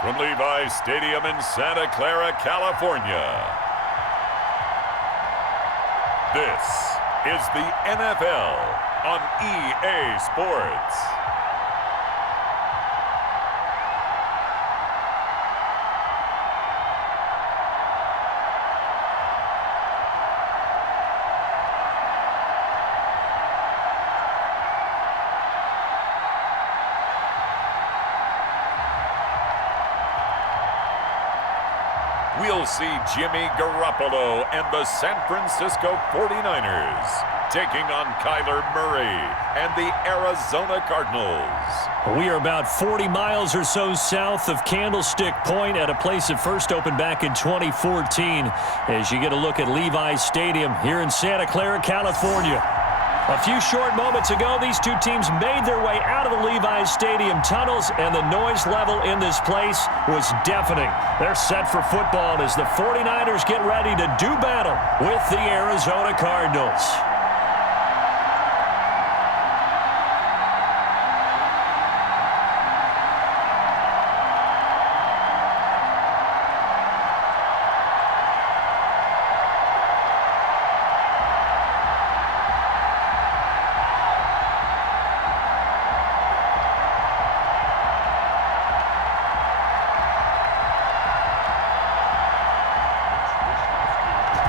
From Levi's Stadium in Santa Clara, California, this is the NFL on EA Sports. We'll see Jimmy Garoppolo and the San Francisco 49ers taking on Kyler Murray and the Arizona Cardinals. We are about 40 miles or so south of Candlestick Point at a place that first opened back in 2014 as you get a look at Levi's Stadium here in Santa Clara, California. A few short moments ago, these two teams made their way out of the Levi's Stadium tunnels, and the noise level in this place was deafening. They're set for football as the 49ers get ready to do battle with the Arizona Cardinals.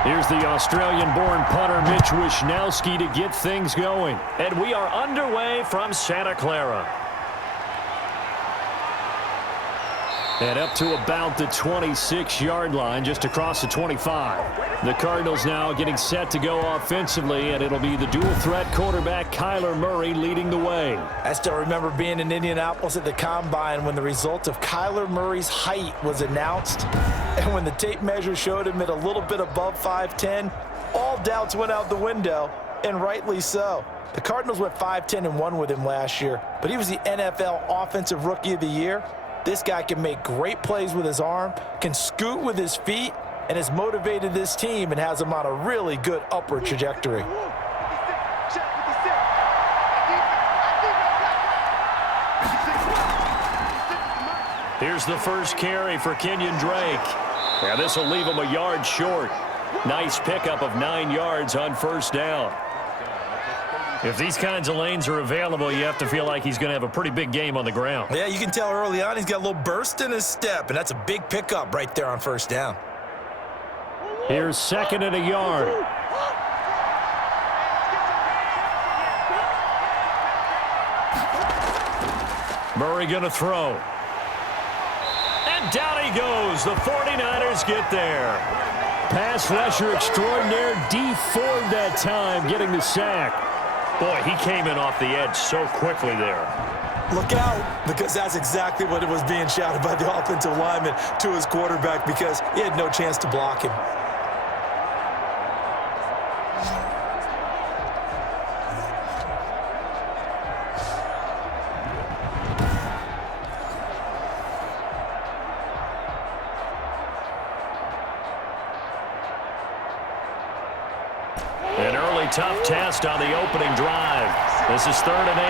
Here's the Australian-born punter Mitch Wishnowsky to get things going. And we are underway from Santa Clara. And up to about the 26-yard line, just across the 25. The Cardinals now getting set to go offensively, and it'll be the dual-threat quarterback Kyler Murray leading the way. I still remember being in Indianapolis at the Combine when the result of Kyler Murray's height was announced. And when the tape measure showed him at a little bit above 5'10", all doubts went out the window, and rightly so. The Cardinals went 5-10-1 with him last year, but he was the NFL Offensive Rookie of the Year. This guy can make great plays with his arm, can scoot with his feet, and has motivated this team and has them on a really good upward trajectory. Here's the first carry for Kenyon Drake. Yeah, this will leave him a yard short. Nice pickup of 9 yards on first down. If these kinds of lanes are available, you have to feel like he's going to have a pretty big game on the ground. Yeah, you can tell early on he's got a little burst in his step, and that's a big pickup right there on first down. Here's second and a yard. Murray going to throw. And down he goes. The 49ers get there. Pass rusher extraordinaire. D Ford that time getting the sack. Boy, he came in off the edge so quickly there. Look out, because that's exactly what it was being shouted by the offensive lineman to his quarterback, because he had no chance to block him. An early tough test on the opening drive. This is 3rd and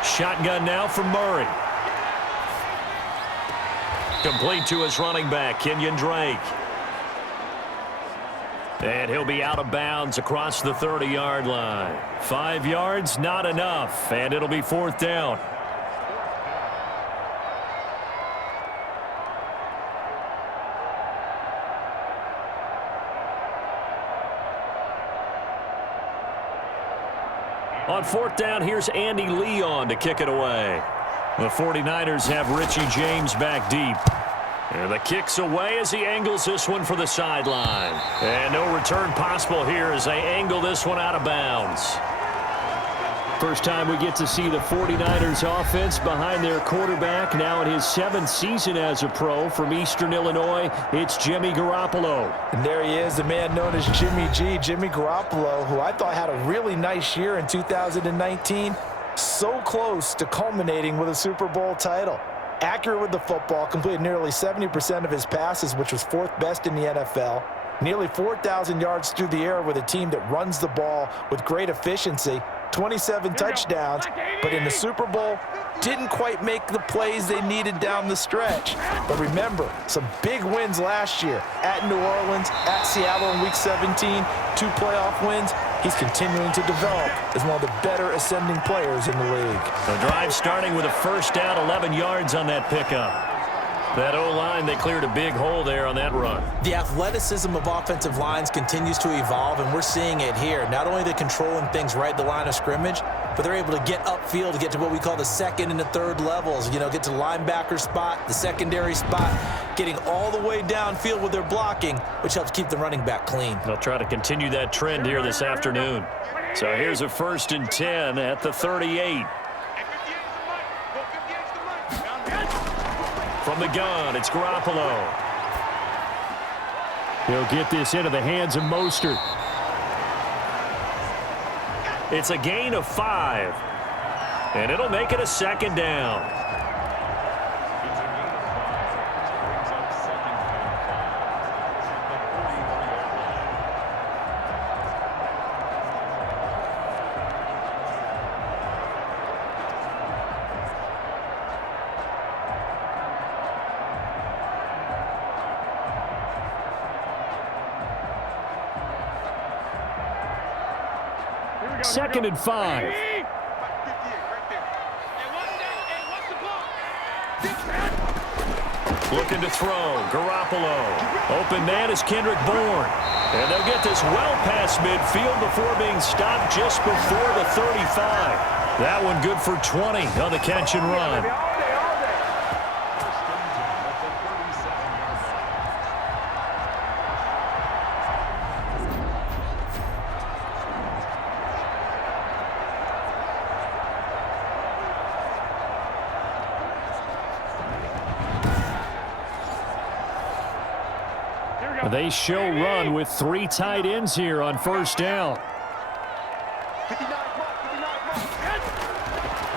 8. Shotgun now from Murray. Complete to his running back, Kenyon Drake. And he'll be out of bounds across the 30-yard line. 5 yards, not enough, and it'll be 4th down. On 4th down, here's Andy Leon to kick it away. The 49ers have Richie James back deep. And the kick's away as he angles this one for the sideline. And no return possible here as they angle this one out of bounds. First time we get to see the 49ers offense behind their quarterback, now in his 7th season as a pro from Eastern Illinois. It's Jimmy Garoppolo. And there he is, the man known as Jimmy G, Jimmy Garoppolo, who I thought had a really nice year in 2019. So close to culminating with a Super Bowl title. Accurate with the football, completed nearly 70% of his passes, which was 4th best in the NFL. Nearly 4,000 yards through the air with a team that runs the ball with great efficiency. 27 touchdowns, but in the Super Bowl, didn't quite make the plays they needed down the stretch. But remember, some big wins last year at New Orleans, at Seattle in Week 17, 2 playoff wins. He's continuing to develop as one of the better ascending players in the league. The drive starting with a first down, 11 yards on that pickup. That O-line, they cleared a big hole there on that run. The athleticism of offensive lines continues to evolve, and we're seeing it here. Not only are they controlling things right at the line of scrimmage, but they're able to get upfield to get to what we call the second and the third levels. You know, get to the linebacker spot, the secondary spot, getting all the way downfield with their blocking, which helps keep the running back clean. They'll try to continue that trend here this afternoon. So here's a 1st and 10 at the 38. From the gun, it's Garoppolo. He'll get this into the hands of Mostert. It's a gain of 5. And it'll make it a 2nd down. Second and 5. Looking to throw. Garoppolo. Open man is Kendrick Bourne. And they'll get this well past midfield before being stopped just before the 35. That one good for 20 on the catch and run. They show run with 3 tight ends here on first down.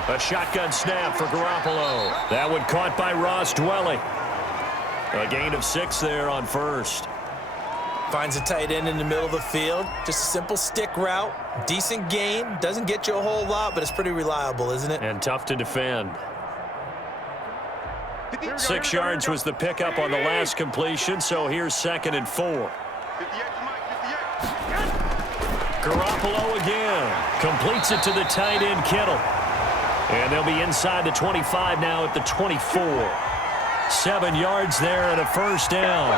A shotgun snap for Garoppolo. That one caught by Ross Dwelly. A gain of 6 there on first. Finds a tight end in the middle of the field. Just a simple stick route. Decent gain. Doesn't get you a whole lot, but it's pretty reliable, isn't it? And tough to defend. 6 yards was the pickup on the last completion, so here's 2nd and 4. Garoppolo again. Completes it to the tight end, Kittle. And they'll be inside the 25 now at the 24. 7 yards there and a first down.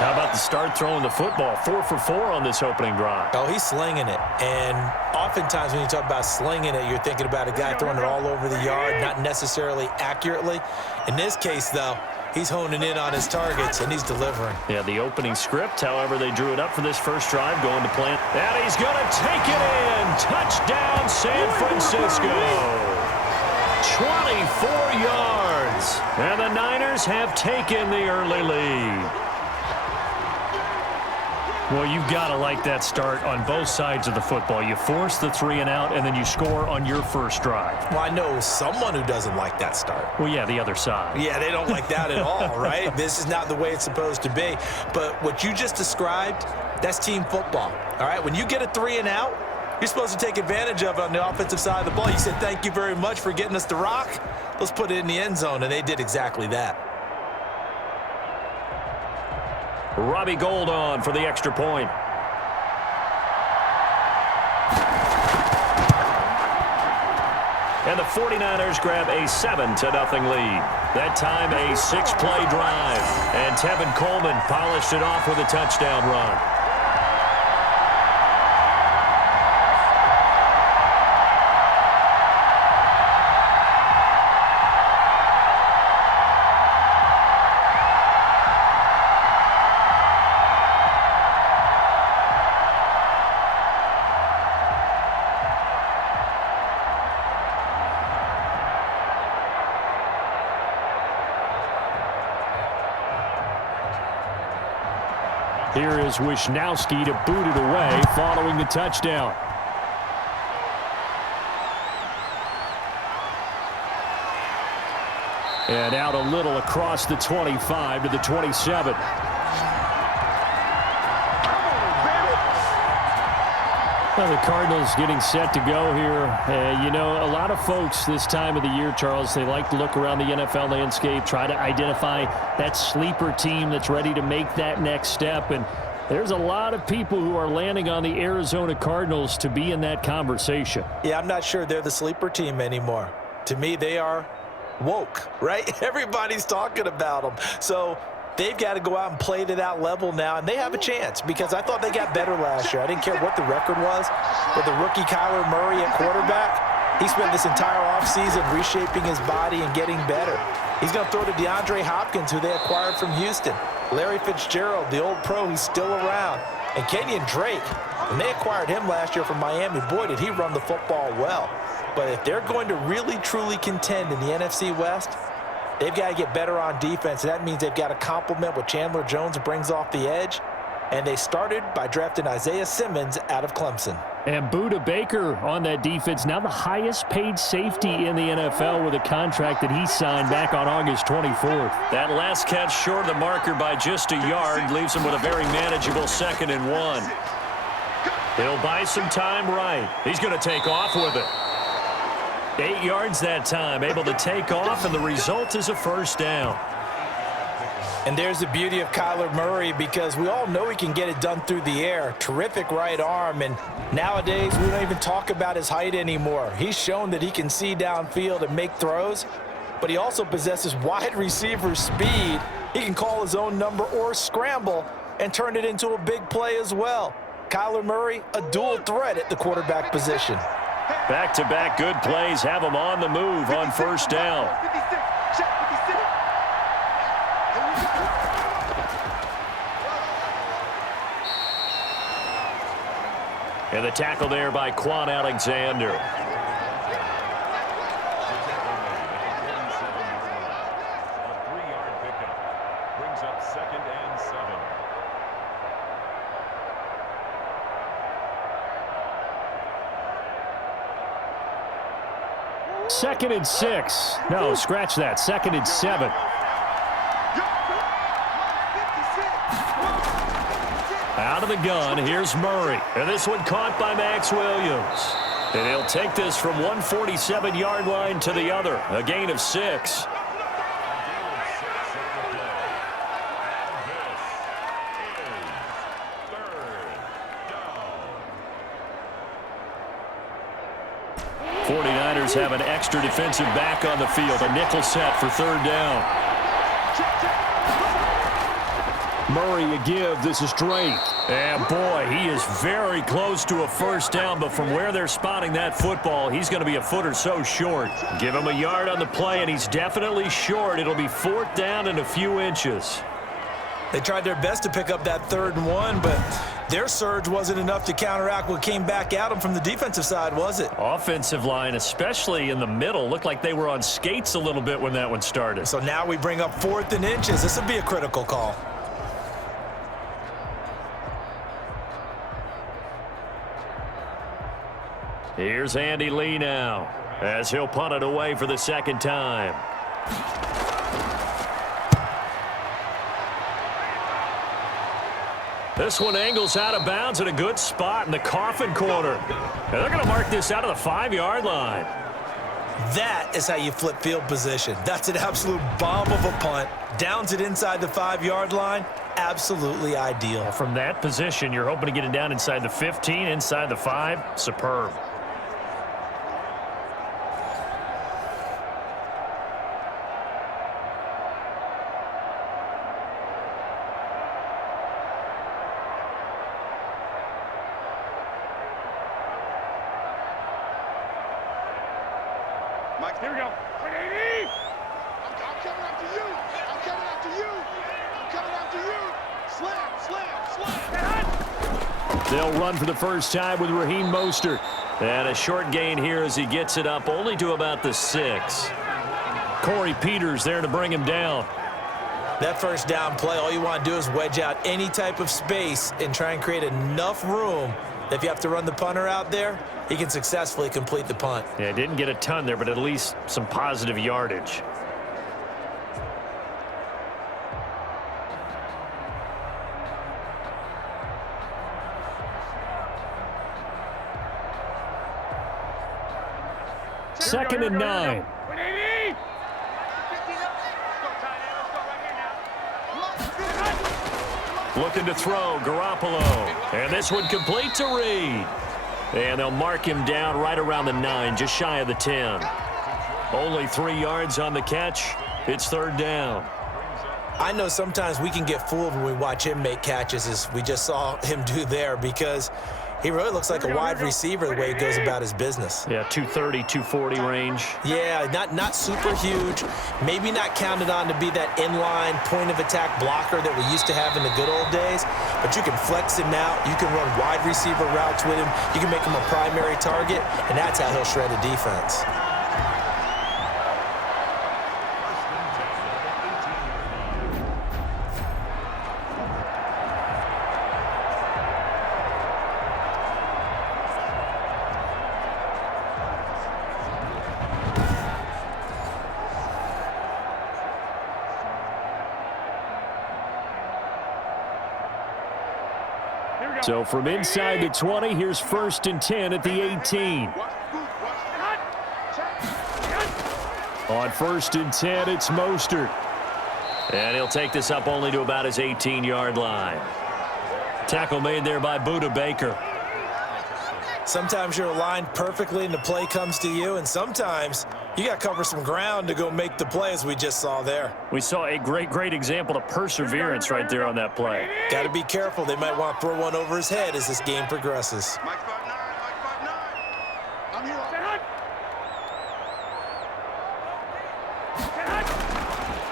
How about the start throwing the football? 4 for 4 on this opening drive. Oh, he's slinging it. And oftentimes when you talk about slinging it, you're thinking about a guy throwing it all over the yard, not necessarily accurately. In this case, though, he's honing in on his targets, and he's delivering. Yeah, the opening script, however, they drew it up for this first drive, going to plan. And he's going to take it in. Touchdown, San Francisco. 24 yards. And the Niners have taken the early lead. Well, you've got to like that start on both sides of the football. You force the 3 and out, and then you score on your first drive. Well, I know someone who doesn't like that start. Well, yeah, the other side. Yeah, they don't like that at all, right? This is not the way it's supposed to be. But what you just described, that's team football, all right? When you get a 3 and out, you're supposed to take advantage of it on the offensive side of the ball. You said, thank you very much for getting us the rock. Let's put it in the end zone, and they did exactly that. Robbie Gould on for the extra point. And the 49ers grab a 7-0 lead. That time a 6-play drive. And Tevin Coleman polished it off with a touchdown run. Here is Wisnowski to boot it away following the touchdown. And out a little across the 25 to the 27. Well, the Cardinals getting set to go here. You know, a lot of folks this time of the year, Charles, they like to look around the NFL landscape, try to identify that sleeper team that's ready to make that next step. And there's a lot of people who are landing on the Arizona Cardinals to be in that conversation. Yeah, I'm not sure they're the sleeper team anymore. To me, they are woke, right? Everybody's talking about them. So they've got to go out and play to that level now, and they have a chance because I thought they got better last year. I didn't care what the record was, but the rookie Kyler Murray at quarterback, he spent this entire offseason reshaping his body and getting better. He's going to throw to DeAndre Hopkins, who they acquired from Houston. Larry Fitzgerald, the old pro, he's still around. And Kenyon Drake, when they acquired him last year from Miami, boy, did he run the football well. But if they're going to really, truly contend in the NFC West, they've got to get better on defense. That means they've got to complement what Chandler Jones brings off the edge. And they started by drafting Isaiah Simmons out of Clemson. And Budda Baker on that defense, now the highest paid safety in the NFL with a contract that he signed back on August 24th. That last catch short of the marker by just a yard leaves him with a very manageable 2nd and 1. He'll buy some time right. He's going to take off with it. 8 yards that time, able to take off, and the result is a first down. And there's the beauty of Kyler Murray because we all know he can get it done through the air. Terrific right arm, and nowadays we don't even talk about his height anymore. He's shown that he can see downfield and make throws, but he also possesses wide receiver speed. He can call his own number or scramble and turn it into a big play as well. Kyler Murray, a dual threat at the quarterback position. Back-to-back good plays have him on the move on first down. And the tackle there by Quan Alexander. Brings up 2nd and 7. 2nd and 6. No, scratch that. 2nd and 7. Out of the gun, here's Murray. And this one caught by Max Williams. And he'll take this from 147-yard line to the other. A gain of 6. Have an extra defensive back on the field. A nickel set for 3rd down. Murray a give. This is Drake. And boy, he is very close to a first down, but from where they're spotting that football, he's going to be a foot or so short. Give him a yard on the play, and he's definitely short. It'll be 4th down and a few inches. They tried their best to pick up that 3rd and 1, but their surge wasn't enough to counteract what came back at them from the defensive side, was it? Offensive line, especially in the middle, looked like they were on skates a little bit when that one started. So now we bring up 4th and inches. This would be a critical call. Here's Andy Lee now as he'll punt it away for the 2nd time. This one angles out of bounds at a good spot in the coffin corner. And they're going to mark this out of the 5-yard line. That is how you flip field position. That's an absolute bomb of a punt. Downs it inside the 5-yard line. Absolutely ideal. From that position, you're hoping to get it down inside the 15, inside the 5. Superb. Mike, here we go. I'm coming after you. I'm coming after you. I'm coming after you. Slam, slam, slam. They'll run for the first time with Raheem Mostert. And a short gain here as he gets it up only to about the 6. Corey Peters there to bring him down. That first down play, all you want to do is wedge out any type of space and try and create enough room that if you have to run the punter out there, he can successfully complete the punt. Yeah, didn't get a ton there, but at least some positive yardage. 2nd and 9. Looking to throw, Garoppolo. And this one complete to Reed. And they'll mark him down right around the 9, just shy of the 10. Only 3 yards on the catch. It's 3rd down. I know sometimes we can get fooled when we watch him make catches, as we just saw him do there, because he really looks like a wide receiver the way he goes about his business. Yeah, 230, 240 range. Yeah, not super huge. Maybe not counted on to be that inline point-of-attack blocker that we used to have in the good old days, but you can flex him out. You can run wide receiver routes with him. You can make him a primary target, and that's how he'll shred a defense. So from inside the 20, here's 1st and 10 at the 18. On 1st and 10, it's Mostert. And he'll take this up only to about his 18-yard line. Tackle made there by Budda Baker. Sometimes you're aligned perfectly and the play comes to you, and sometimes you got to cover some ground to go make the play, as we just saw there. We saw a great example of perseverance right there on that play. Got to be careful. They might want to throw one over his head as this game progresses. Mike 5'9", I'm here.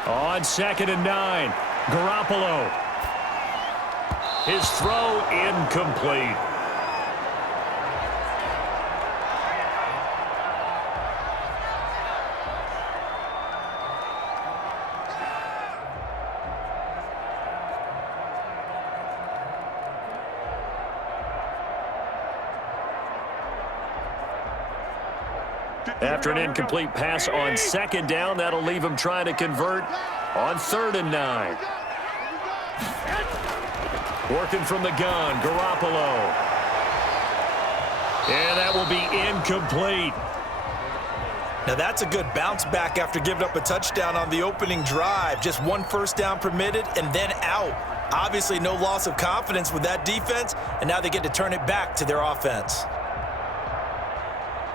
On 2nd and 9, Garoppolo. His throw incomplete. After an incomplete pass on 2nd down, that'll leave him trying to convert on 3rd and 9. Working from the gun, Garoppolo. And that will be incomplete. Now that's a good bounce back after giving up a touchdown on the opening drive. Just 1 first down permitted and then out. Obviously no loss of confidence with that defense, and now they get to turn it back to their offense.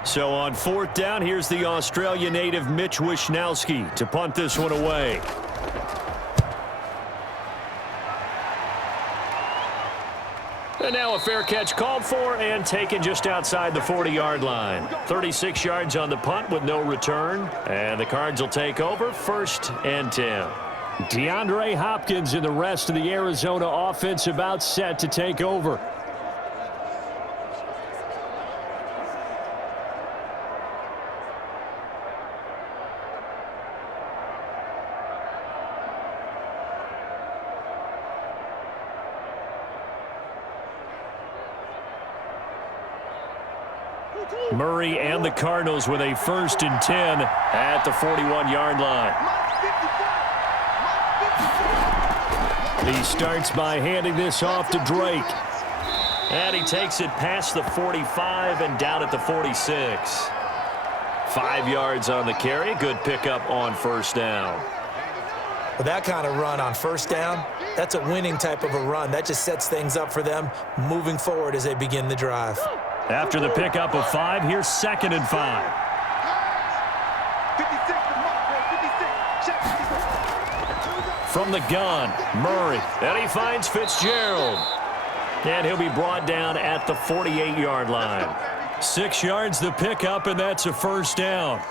So on 4th down, here's the Australia native Mitch Wishnowsky to punt this one away. And now a fair catch called for and taken just outside the 40-yard line. 36 yards on the punt with no return. And the Cards will take over 1st and 10. DeAndre Hopkins and the rest of the Arizona offense about set to take over. Murray and the Cardinals with a 1st and 10 at the 41-yard line. He starts by handing this off to Drake. And he takes it past the 45 and down at the 46. 5 yards on the carry. Good pickup on 1st down. With that kind of run on 1st down, that's a winning type of a run. That just sets things up for them moving forward as they begin the drive. After the pickup of 5, here's 2nd and 5. From the gun, Murray. And he finds Fitzgerald. And he'll be brought down at the 48-yard line. 6 yards the pickup, and that's a 1st down.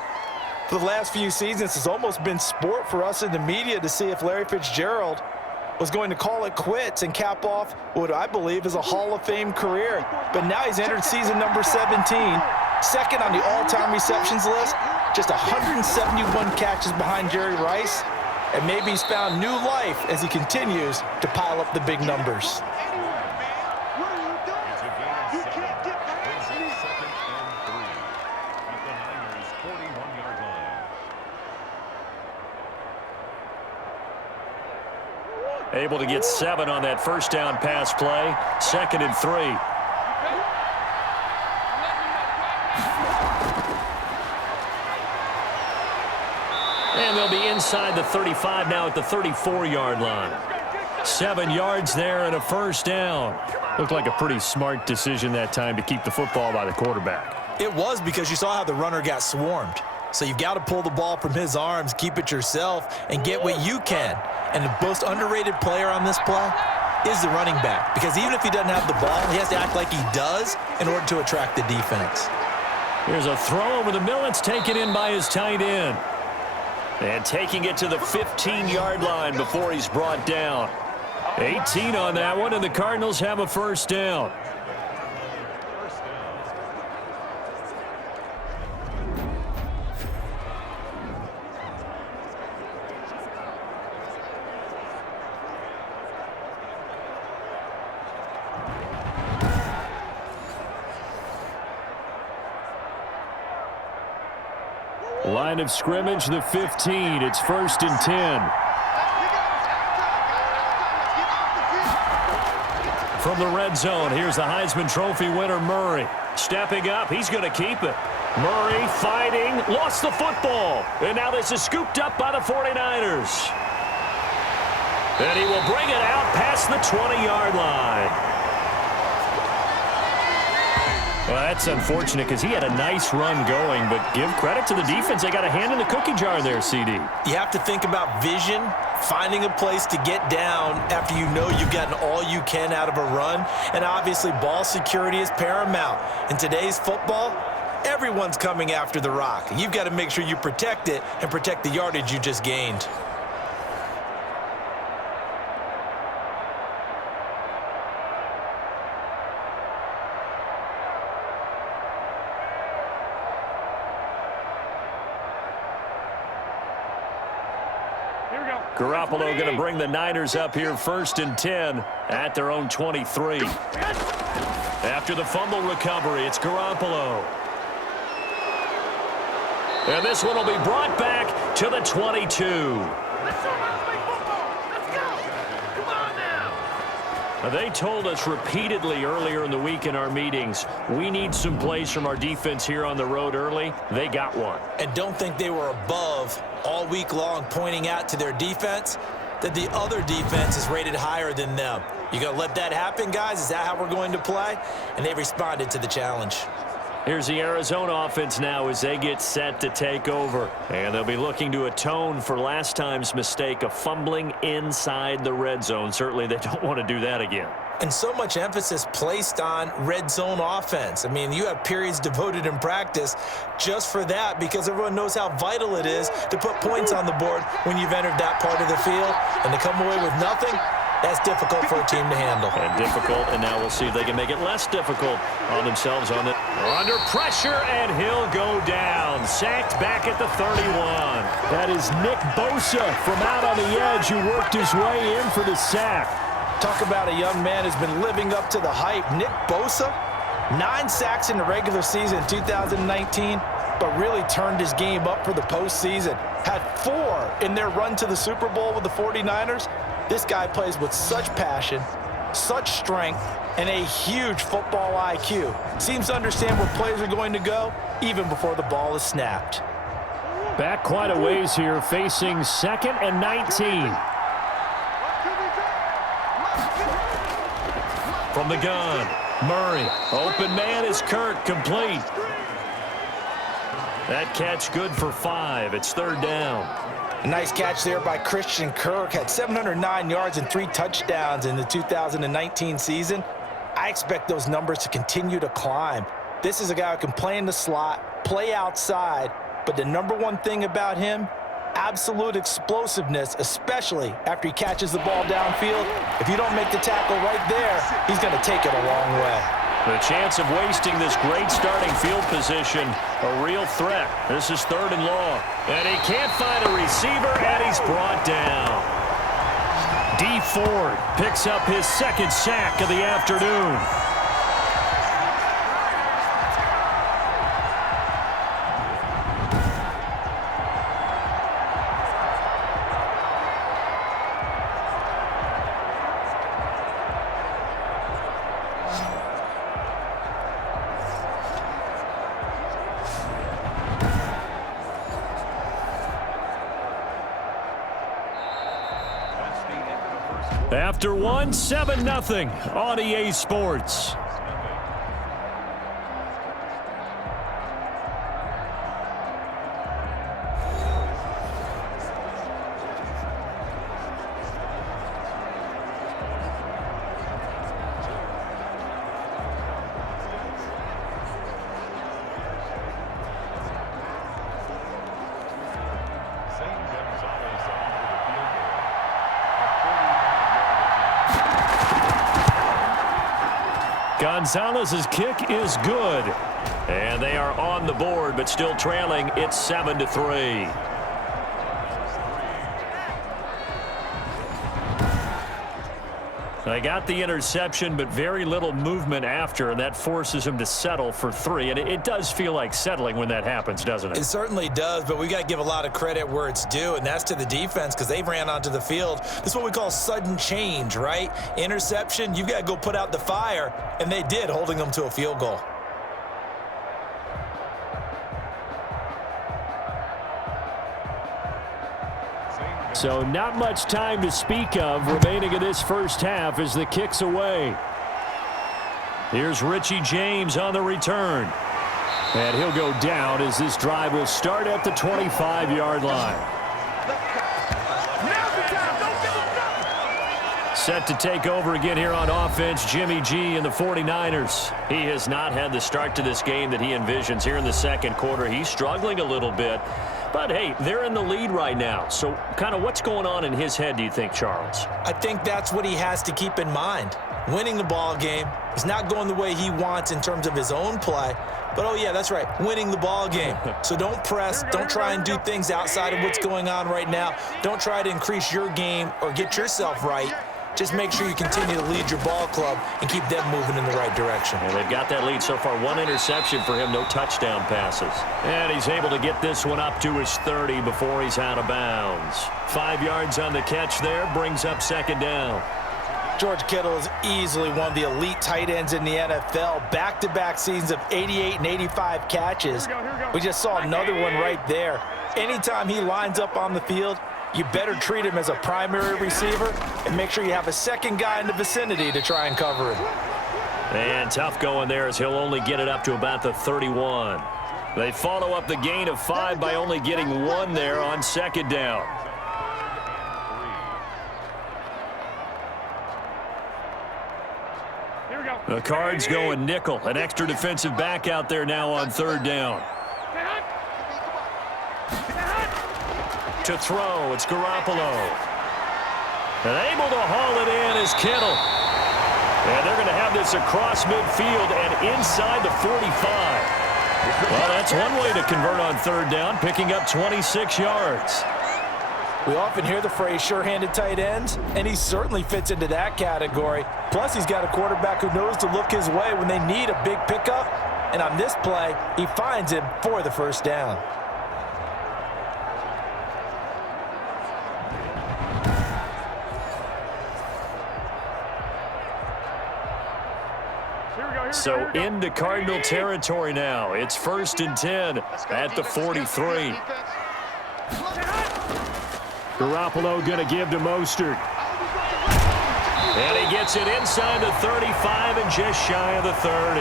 For the last few seasons, it's almost been sport for us in the media to see if Larry Fitzgerald was going to call it quits and cap off what I believe is a Hall of Fame career. But now he's entered season number 17, 2nd on the all-time receptions list, just 171 catches behind Jerry Rice, and maybe he's found new life as he continues to pile up the big numbers. Able to get 7 on that 1st down pass play. 2nd and 3. inside the 35, now at the 34-yard line. 7 yards there and a first down. Looked like a pretty smart decision that time to keep the football by the quarterback. It was, because you saw how the runner got swarmed. So you've got to pull the ball from his arms, keep it yourself, and get what you can. And the most underrated player on this play is the running back, because even if he doesn't have the ball, he has to act like he does in order to attract the defense. Here's a throw over the middle. It's taken in by his tight end. And taking it to the 15-yard line before he's brought down. 18 on that one, and the Cardinals have a first down. Line of scrimmage, the 15. It's 1st and 10. From the red zone, here's the Heisman Trophy winner, Murray. Stepping up, he's going to keep it. Murray fighting, lost the football. And now this is scooped up by the 49ers. And he will bring it out past the 20-yard line. Well, that's unfortunate because he had a nice run going, but give credit to the defense. They got a hand in the cookie jar there, CD. You have to think about vision, finding a place to get down after you know you've gotten all you can out of a run, and obviously ball security is paramount. In today's football, everyone's coming after the rock. You've got to make sure you protect it and protect the yardage you just gained. Garoppolo going to bring the Niners up here 1st and 10 at their own 23. After the fumble recovery, it's Garoppolo. And this one will be brought back to the 22. They told us repeatedly earlier in the week in our meetings, we need some plays from our defense here on the road early. They got one. And don't think they were above all week long, pointing out to their defense that the other defense is rated higher than them. You gonna let that happen, guys? Is that how we're going to play? And they responded to the challenge. Here's the Arizona offense now as they get set to take over. And they'll be looking to atone for last time's mistake of fumbling inside the red zone. Certainly they don't want to do that again. And so much emphasis placed on red zone offense. I mean, you have periods devoted in practice just for that, because everyone knows how vital it is to put points on the board when you've entered that part of the field. And to come away with nothing, that's difficult for a team to handle. And difficult, and now we'll see if they can make it less difficult on themselves on it. Under pressure, and he'll go down. Sacked back at the 31. That is Nick Bosa from out on the edge who worked his way in for the sack. Talk about a young man who's been living up to the hype. Nick Bosa, 9 sacks in the regular season in 2019, but really turned his game up for the postseason. Had 4 in their run to the Super Bowl with the 49ers. This guy plays with such passion, such strength, and a huge football IQ. Seems to understand where plays are going to go even before the ball is snapped. Back quite a ways here, facing 2nd and 19. From the gun, Murray. Open man is Kirk, complete. That catch good for 5. It's 3rd down. A nice catch there by Christian Kirk. Had 709 yards and 3 touchdowns in the 2019 season. I expect those numbers to continue to climb. This is a guy who can play in the slot, play outside, but the number one thing about him, absolute explosiveness, especially after he catches the ball downfield. If you don't make the tackle right there, he's going to take it a long way. The chance of wasting this great starting field position, a real threat. This is 3rd and long. And he can't find a receiver, and he's brought down. D. Ford picks up his 2nd sack of the afternoon. After one, 7-0 on EA Sports. Gonzalez's kick is good. And they are on the board, but still trailing. It's 7-3. They got the interception, but very little movement after, and that forces him to settle for 3. And it does feel like settling when that happens, doesn't it? It certainly does, but we got to give a lot of credit where it's due, and that's to the defense because they ran onto the field. This is what we call sudden change, right? Interception, you've got to go put out the fire, and they did, holding them to a field goal. So not much time to speak of remaining in this first half as the kick's away. Here's Richie James on the return. And he'll go down as this drive will start at the 25-yard line. Set to take over again here on offense, Jimmy G and the 49ers. He has not had the start to this game that he envisions here in the second quarter. He's struggling a little bit. But, hey, they're in the lead right now. So kind of what's going on in his head, do you think, Charles? I think that's what he has to keep in mind. Winning the ball game is not going the way he wants in terms of his own play. But, oh, yeah, that's right, winning the ball game. So don't press. Don't try and do things outside of what's going on right now. Don't try to increase your game or get yourself right. Just make sure you continue to lead your ball club and keep them moving in the right direction. And they've got that lead so far. 1 interception for him, no touchdown passes. And he's able to get this one up to his 30 before he's out of bounds. 5 yards on the catch there, brings up second down. George Kittle is easily one of the elite tight ends in the NFL. Back-to-back seasons of 88 and 85 catches. We just saw another one right there. Anytime he lines up on the field, you better treat him as a primary receiver and make sure you have a second guy in the vicinity to try and cover him. And tough going there as he'll only get it up to about the 31. They follow up the gain of 5 by only getting 1 there on second down. The Cards going nickel. An extra defensive back out there now on third down. To throw, it's Garoppolo. And able to haul it in is Kittle. And they're going to have this across midfield and inside the 45. Well, that's one way to convert on third down, picking up 26 yards. We often hear the phrase sure-handed tight ends, and he certainly fits into that category. Plus, he's got a quarterback who knows to look his way when they need a big pickup. And on this play, he finds him for the first down. So into Cardinal territory now. It's 1st and 10 at the 43. Garoppolo going to give to Mostert. And he gets it inside the 35 and just shy of the 30.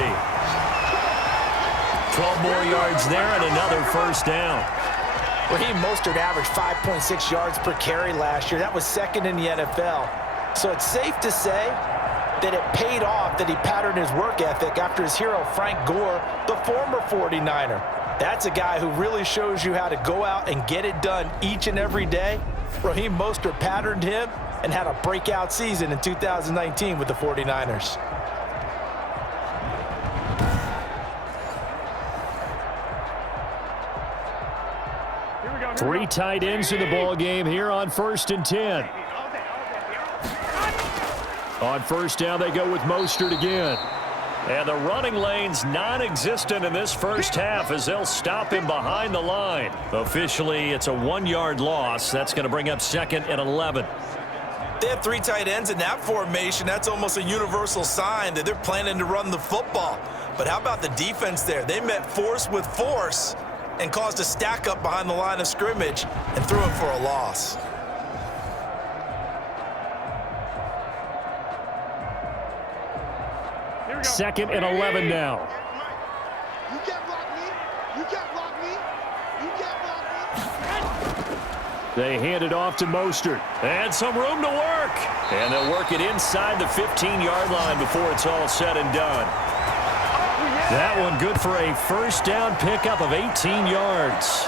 12 more yards there and another first down. Raheem Mostert averaged 5.6 yards per carry last year. That was second in the NFL. So it's safe to say that it paid off that he patterned his work ethic after his hero Frank Gore, the former 49er. That's a guy who really shows you how to go out and get it done each and every day. Raheem Mostert patterned him and had a breakout season in 2019 with the 49ers. Three tight ends in the ball game here on 1st and 10. On first down, they go with Mostert again. And the running lane's non-existent in this first half as they'll stop him behind the line. Officially, it's a 1-yard loss. That's going to bring up 2nd and 11. They have 3 tight ends in that formation. That's almost a universal sign that they're planning to run the football. But how about the defense there? They met force with force and caused a stack up behind the line of scrimmage and threw him for a loss. 2nd and 11 now. You can't block me. You can't block me. You can't block me. They hand it off to Mostert. And some room to work. And they'll work it inside the 15-yard line before it's all said and done. That one good for a first down pickup of 18 yards.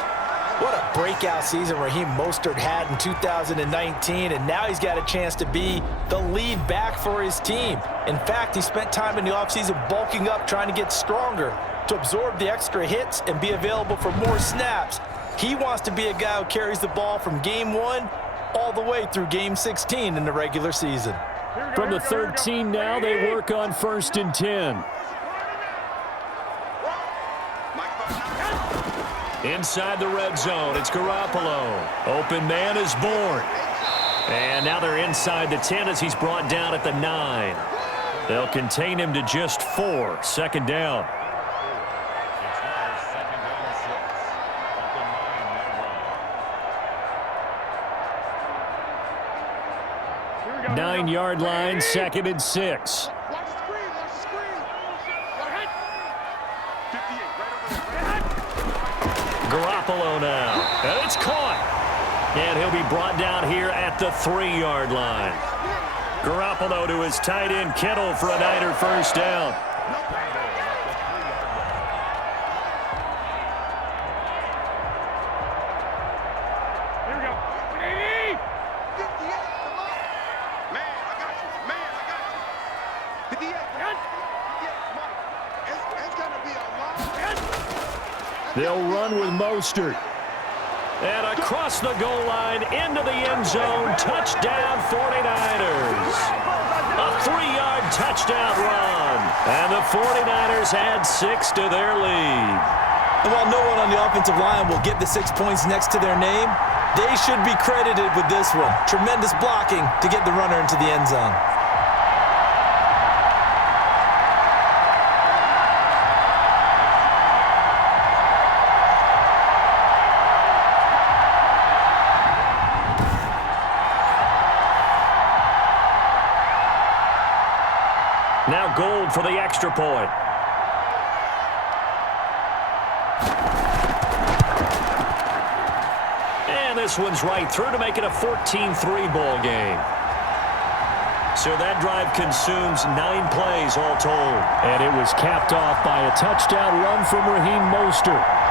What a breakout season Raheem Mostert had in 2019, and now he's got a chance to be the lead back for his team. In fact, he spent time in the offseason bulking up, trying to get stronger to absorb the extra hits and be available for more snaps. He wants to be a guy who carries the ball from game 1 all the way through game 16 in the regular season. From the 13 now, they work on 1st and 10. Inside the red zone, it's Garoppolo. Open man is born. And now they're inside the 10 as he's brought down at the 9. They'll contain him to just 4. 2nd down. Nine-yard line, 2nd and 6. Watch the screen. Watch the screen. Go ahead. 58 right over there. Garoppolo now. And it's caught. And he'll be brought down here at the 3-yard line. Garoppolo to his tight end, Kittle, for a Niner first down. Here we go. 58. Come on. Man, I got you. Man, I got you. 58. 58. Come on. It's going to be a long. They'll run with Mostert. And across the goal line, into the end zone, touchdown 49ers. A 3-yard touchdown run. And the 49ers add 6 to their lead. And while no one on the offensive line will get the 6 points next to their name, they should be credited with this one. Tremendous blocking to get the runner into the end zone. Now Gold for the extra point. And this one's right through to make it a 14-3 ball game. So that drive consumes 9 plays all told. And it was capped off by a touchdown run from Raheem Mostert.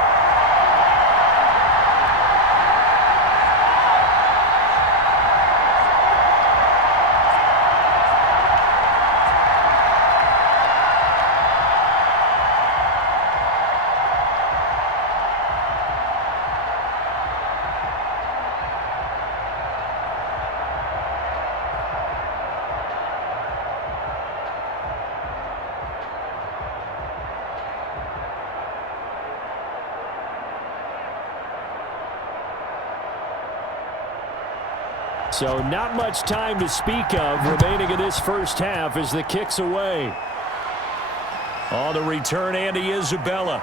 So not much time to speak of remaining in this first half as the kick's away. On the return, Andy Isabella.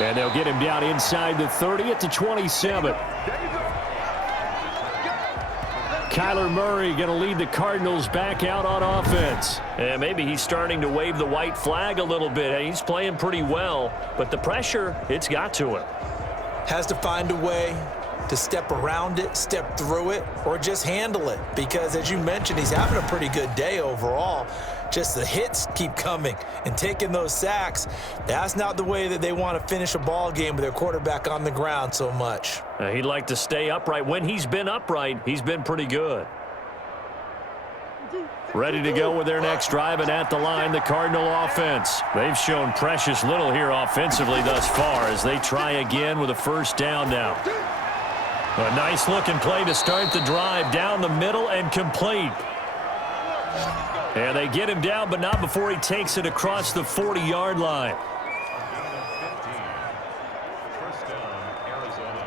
And they'll get him down inside the 30 at the 27. Kyler Murray going to lead the Cardinals back out on offense. And maybe he's starting to wave the white flag a little bit. He's playing pretty well, but the pressure, it's got to him. Has to find a way to step around it, step through it, or just handle it. Because as you mentioned, he's having a pretty good day overall. Just the hits keep coming and taking those sacks. That's not the way that they want to finish a ball game with their quarterback on the ground so much. He'd like to stay upright. When he's been upright, he's been pretty good. Ready to go with their next drive, and at the line, the Cardinal offense. They've shown precious little here offensively thus far as they try again with a first down now. A nice-looking play to start the drive down the middle and complete. And they get him down, but not before he takes it across the 40-yard line. First down, Arizona.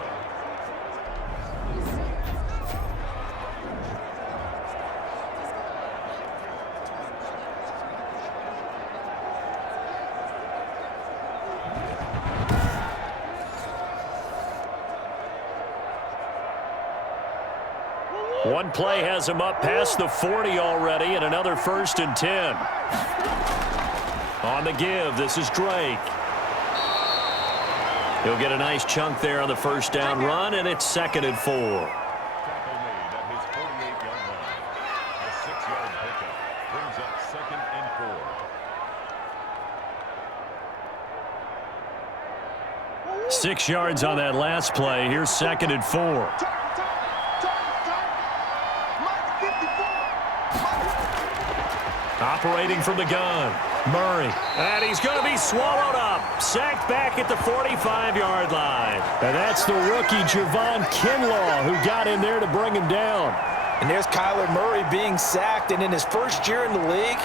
One play has him up past the 40 already, and another 1st and 10. On the give, this is Drake. He'll get a nice chunk there on the 1st down run, and it's 2nd and 4. 6 yards on that last play. Here's 2nd and 4. Operating from the gun, Murray. And he's going to be swallowed up. Sacked back at the 45-yard line. And that's the rookie, Javon Kinlaw, who got in there to bring him down. And there's Kyler Murray being sacked, and in his first year in the league,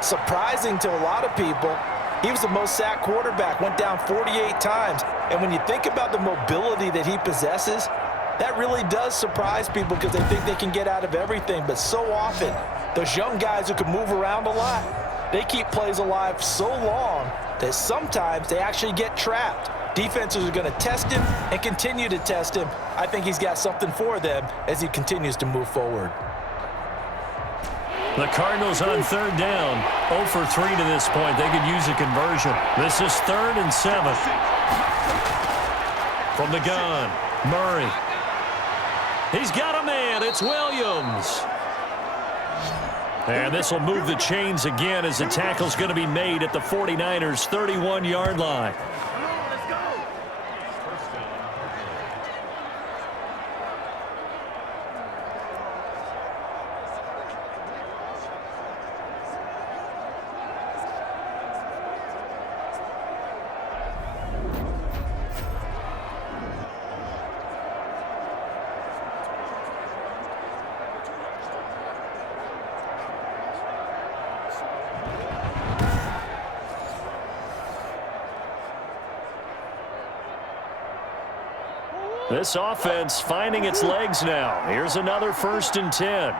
surprising to a lot of people, he was the most sacked quarterback, went down 48 times. And when you think about the mobility that he possesses, that really does surprise people because they think they can get out of everything. But so often, those young guys who can move around a lot, they keep plays alive so long that sometimes they actually get trapped. Defenses are going to test him and continue to test him. I think he's got something for them as he continues to move forward. The Cardinals on 3rd down, 0 for 3 to this point. They could use a conversion. This is 3rd and 7. From the gun, Murray. He's got a man. It's Williams. And this will move the chains again as the tackle's going to be made at the 49ers' 31-yard line. This offense finding its legs now. Here's another 1st and 10.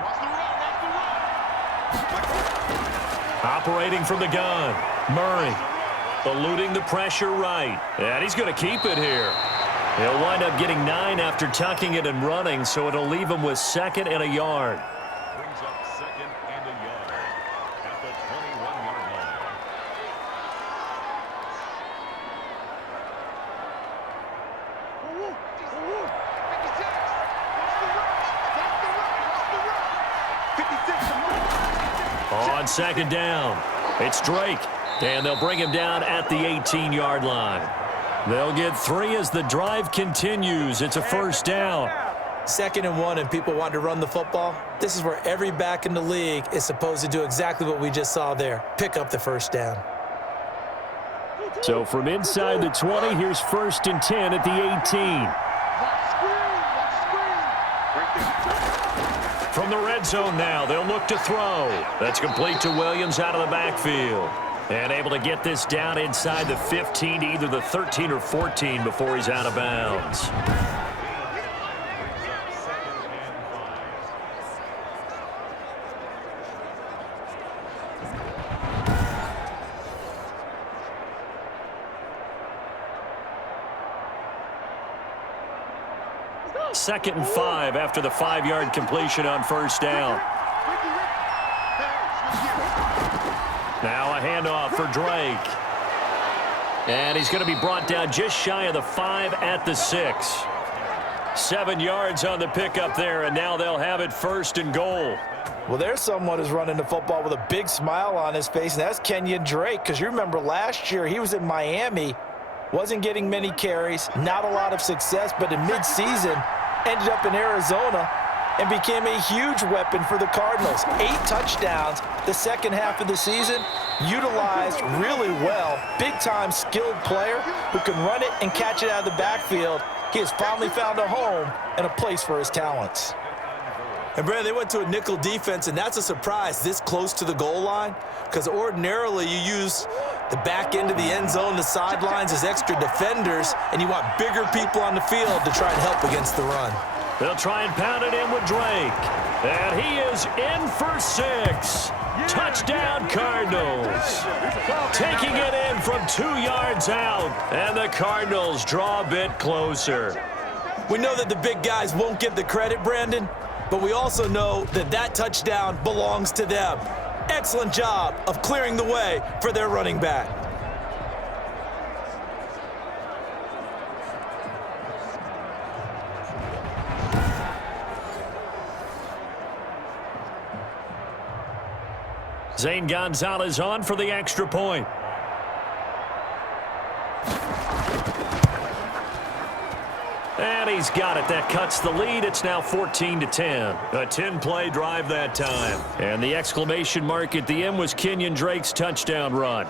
Operating from the gun, Murray. Eluding the pressure right. And he's going to keep it here. He'll wind up getting 9 after tucking it and running, so it'll leave him with 2nd and a yard. Brings up 2nd and a yard at the 21-yard line. On 2nd down, it's Drake, and they'll bring him down at the 18-yard line. They'll get 3 as the drive continues. It's a 1st down. 2nd and 1 and people want to run the football. This is where every back in the league is supposed to do exactly what we just saw there. Pick up the 1st down. So from inside the 20, here's 1st and 10 at the 18. From the red zone now, they'll look to throw. That's complete to Williams out of the backfield. And able to get this down inside the 15 to either the 13 or 14 before he's out of bounds. Second and 5 after the 5-yard completion on 1st down. Now a handoff for Drake. And he's going to be brought down just shy of the 5 at the 6. 7 yards on the pickup there, and now they'll have it 1st and goal. Well, there's someone who's running the football with a big smile on his face, and that's Kenyon Drake, because you remember last year he was in Miami, wasn't getting many carries, not a lot of success, but in midseason ended up in Arizona and became a huge weapon for the Cardinals. 8 touchdowns the second half of the season, utilized really well. Big-time skilled player who can run it and catch it out of the backfield. He has finally found a home and a place for his talents. And, Brad, they went to a nickel defense, and that's a surprise this close to the goal line, because ordinarily you use the back end of the end zone, the sidelines as extra defenders, and you want bigger people on the field to try and help against the run. They'll try and pound it in with Drake. And he is in for 6. Touchdown, Cardinals. Taking it in from 2 yards out. And the Cardinals draw a bit closer. We know that the big guys won't get the credit, Brandon, but we also know that that touchdown belongs to them. Excellent job of clearing the way for their running back. Zane Gonzalez on for the extra point. And he's got it. That cuts the lead. It's now 14-10. A 10-play drive that time. And the exclamation mark at the end was Kenyon Drake's touchdown run.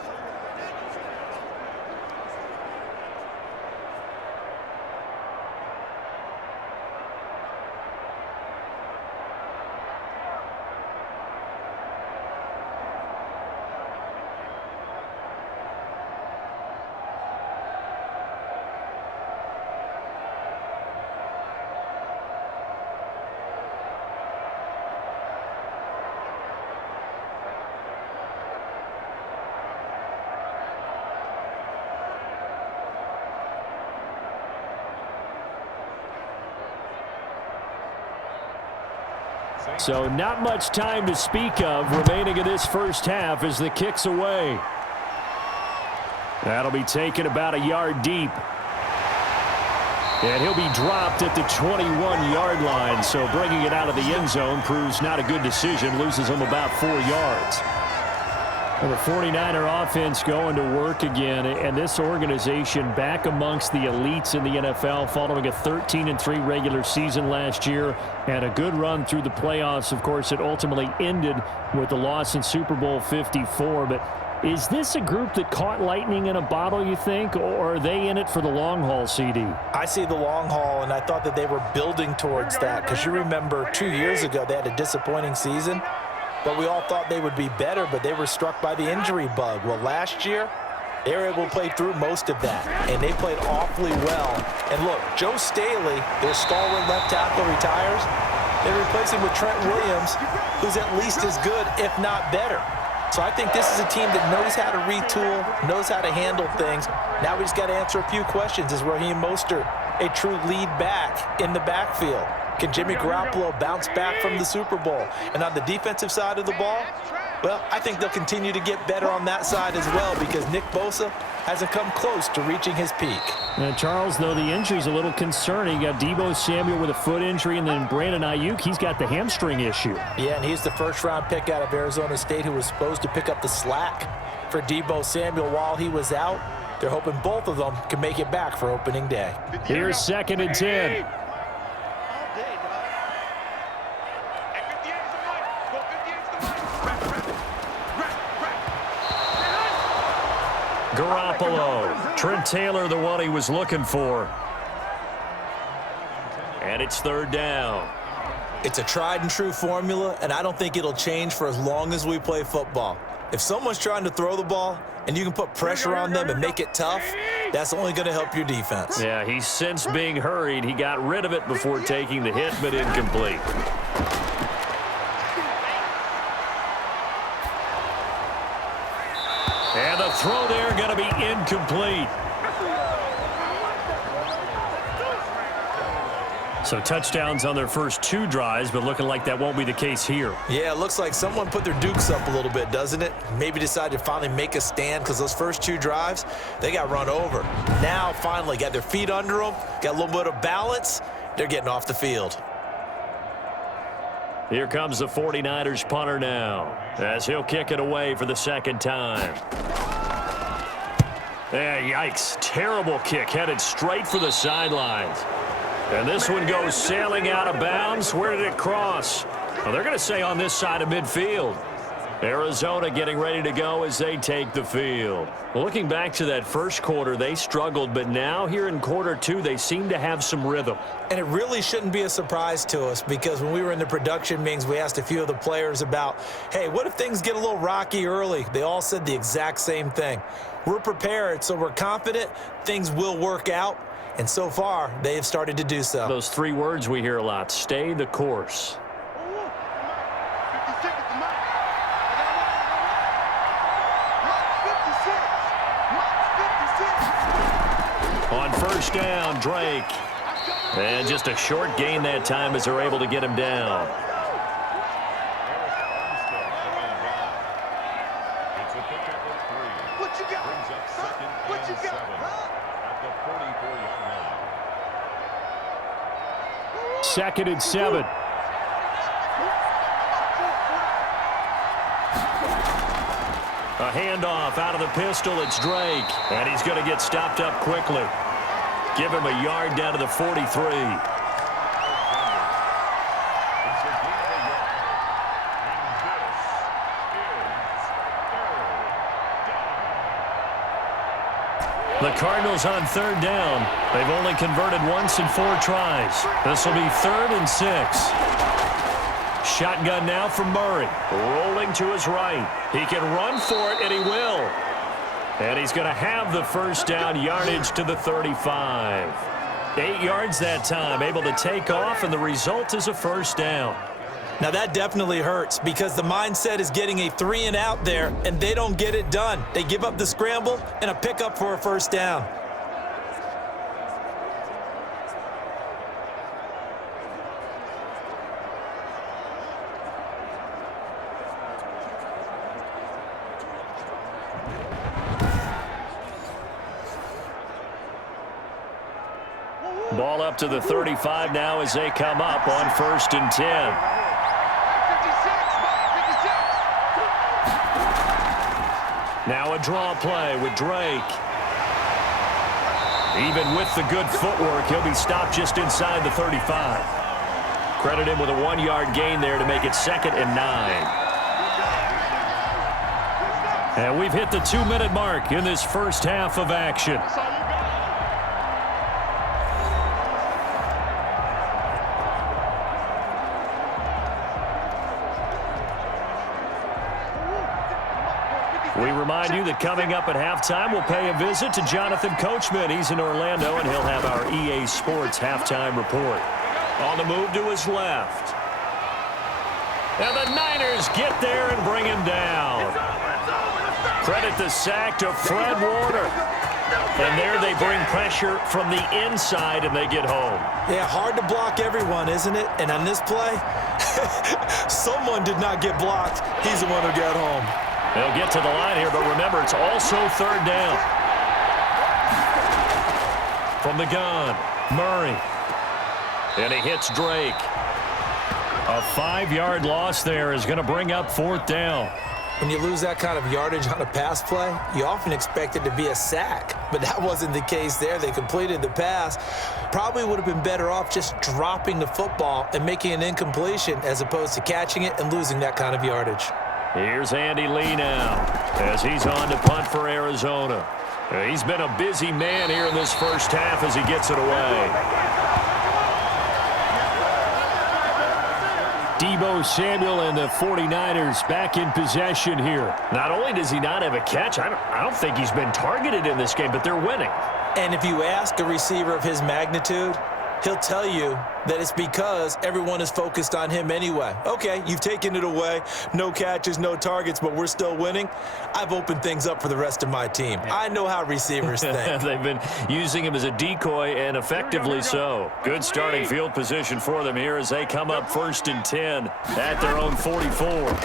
So not much time to speak of remaining in this first half as the kick's away. That'll be taken about a yard deep. And he'll be dropped at the 21-yard line. So bringing it out of the end zone proves not a good decision. Loses him about 4 yards. Well, the 49er offense going to work again, and this organization back amongst the elites in the NFL following a 13-3 regular season last year and a good run through the playoffs. Of course, it ultimately ended with the loss in Super Bowl 54. But is this a group that caught lightning in a bottle, you think, or are they in it for the long haul, CD? I see the long haul, and I thought that they were building towards that because you remember 2 years ago they had a disappointing season. But we all thought they would be better, but they were struck by the injury bug. Well, last year, they were able to play through most of that, and they played awfully well. And look, Joe Staley, their stalwart left tackle, retires. They replace him with Trent Williams, who's at least as good, if not better. So I think this is a team that knows how to retool, knows how to handle things. Now we just got to answer a few questions. Is Raheem Mostert a true lead back in the backfield? Can Jimmy Garoppolo bounce back from the Super Bowl? And on the defensive side of the ball, well, I think they'll continue to get better on that side as well because Nick Bosa hasn't come close to reaching his peak. And Charles, though, the injury's a little concerning. You got Deebo Samuel with a foot injury, and then Brandon Ayuk, he's got the hamstring issue. Yeah, and he's the first-round pick out of Arizona State who was supposed to pick up the slack for Deebo Samuel while he was out. They're hoping both of them can make it back for opening day. Here's 2nd and 10. Garoppolo. Trent Taylor, the one he was looking for. And it's 3rd down. It's a tried and true formula, and I don't think it'll change for as long as we play football. If someone's trying to throw the ball and you can put pressure on them and make it tough, that's only going to help your defense. Yeah, he's since being hurried. He got rid of it before taking the hit, but incomplete. And the throw there going to be incomplete. So touchdowns on their first 2 drives, but looking like that won't be the case here. Yeah, it looks like someone put their dukes up a little bit, doesn't it? Maybe decided to finally make a stand because those first 2 drives, they got run over. Now, finally, got their feet under them, got a little bit of balance. They're getting off the field. Here comes the 49ers punter now as he'll kick it away for the 2nd time. Yikes. Terrible kick headed straight for the sidelines. And this one goes sailing out of bounds. Where did it cross? Well, they're going to say on this side of midfield. Arizona getting ready to go as they take the field. Well, looking back to that first quarter, they struggled, but now here in quarter 2, they seem to have some rhythm. And it really shouldn't be a surprise to us because when we were in the production meetings, we asked a few of the players about, hey, what if things get a little rocky early? They all said the exact same thing. We're prepared, so we're confident things will work out. And so far, they have started to do so. Those 3 words we hear a lot, stay the course. On 1st down, Drake. And just a short gain that time as they're able to get him down. What you got? Brings up second What you and got? 7 at the 44-yard line. Second and 7. A handoff out of the pistol. It's Drake. And he's going to get stopped up quickly. Give him a yard down to the 43. The Cardinals on third down. They've only converted once in 4 tries. This will be 3rd and 6. Shotgun now from Murray. Rolling to his right. He can run for it, and he will. And he's going to have the first down, yardage to the 35. 8 yards that time, able to take off, and the result is a first down. Now that definitely hurts because the mindset is getting a 3 and out there, and they don't get it done. They give up the scramble and a pickup for a first down. Ball up to the 35 now as they come up on 1st and 10. 56. Now a draw play with Drake. Even with the good footwork, he'll be stopped just inside the 35. Credit him with a 1-yard gain there to make it 2nd and 9. And we've hit the 2-minute mark in this first half of action. We remind you that coming up at halftime, we'll pay a visit to Jonathan Coachman. He's in Orlando, and he'll have our EA Sports halftime report. On the move to his left. And the Niners get there and bring him down. Credit the sack to Fred Warner. And there they bring pressure from the inside, and they get home. Yeah, hard to block everyone, isn't it? And on this play, someone did not get blocked. He's the one who got home. They'll get to the line here, but remember, it's also 3rd down. From the gun, Murray. And he hits Drake. A 5-yard loss there is going to bring up 4th down. When you lose that kind of yardage on a pass play, you often expect it to be a sack. But that wasn't the case there. They completed the pass. Probably would have been better off just dropping the football and making an incompletion as opposed to catching it and losing that kind of yardage. Here's Andy Lee now as he's on to punt for Arizona. He's been a busy man here in this first half as he gets it away. Deebo Samuel and the 49ers back in possession here. Not only does he not have a catch, I don't think he's been targeted in this game, but they're winning. And if you ask a receiver of his magnitude, he'll tell you that it's because everyone is focused on him anyway. Okay, you've taken it away. No catches, no targets, but we're still winning. I've opened things up for the rest of my team. I know how receivers think. They've been using him as a decoy, and effectively so. Good starting field position for them here as they come up 1st and 10 at their own 44.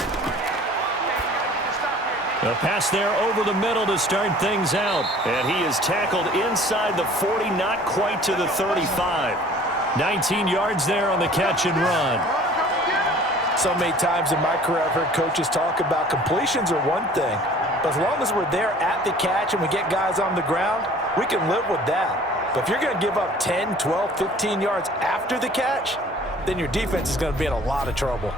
A pass there over the middle to start things out. And he is tackled inside the 40, not quite to the 35. 19 yards there on the catch and run. So many times in my career, I've heard coaches talk about completions are one thing. But as long as we're there at the catch and we get guys on the ground, we can live with that. But if you're going to give up 10, 12, 15 yards after the catch, then your defense is going to be in a lot of trouble.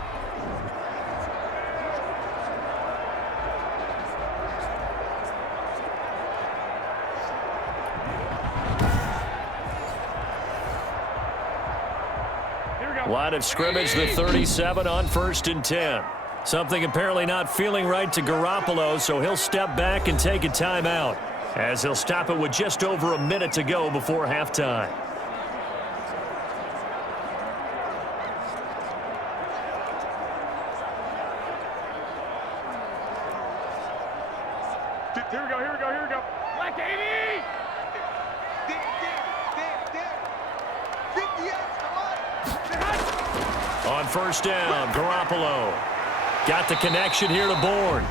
Line of scrimmage, the 37 on 1st and 10. Something apparently not feeling right to Garoppolo, so he'll step back and take a timeout as he'll stop it with just over a minute to go before halftime. Here we go, here we go, here we go. Black 80! 50 on first down. Garoppolo got the connection here to Bourne.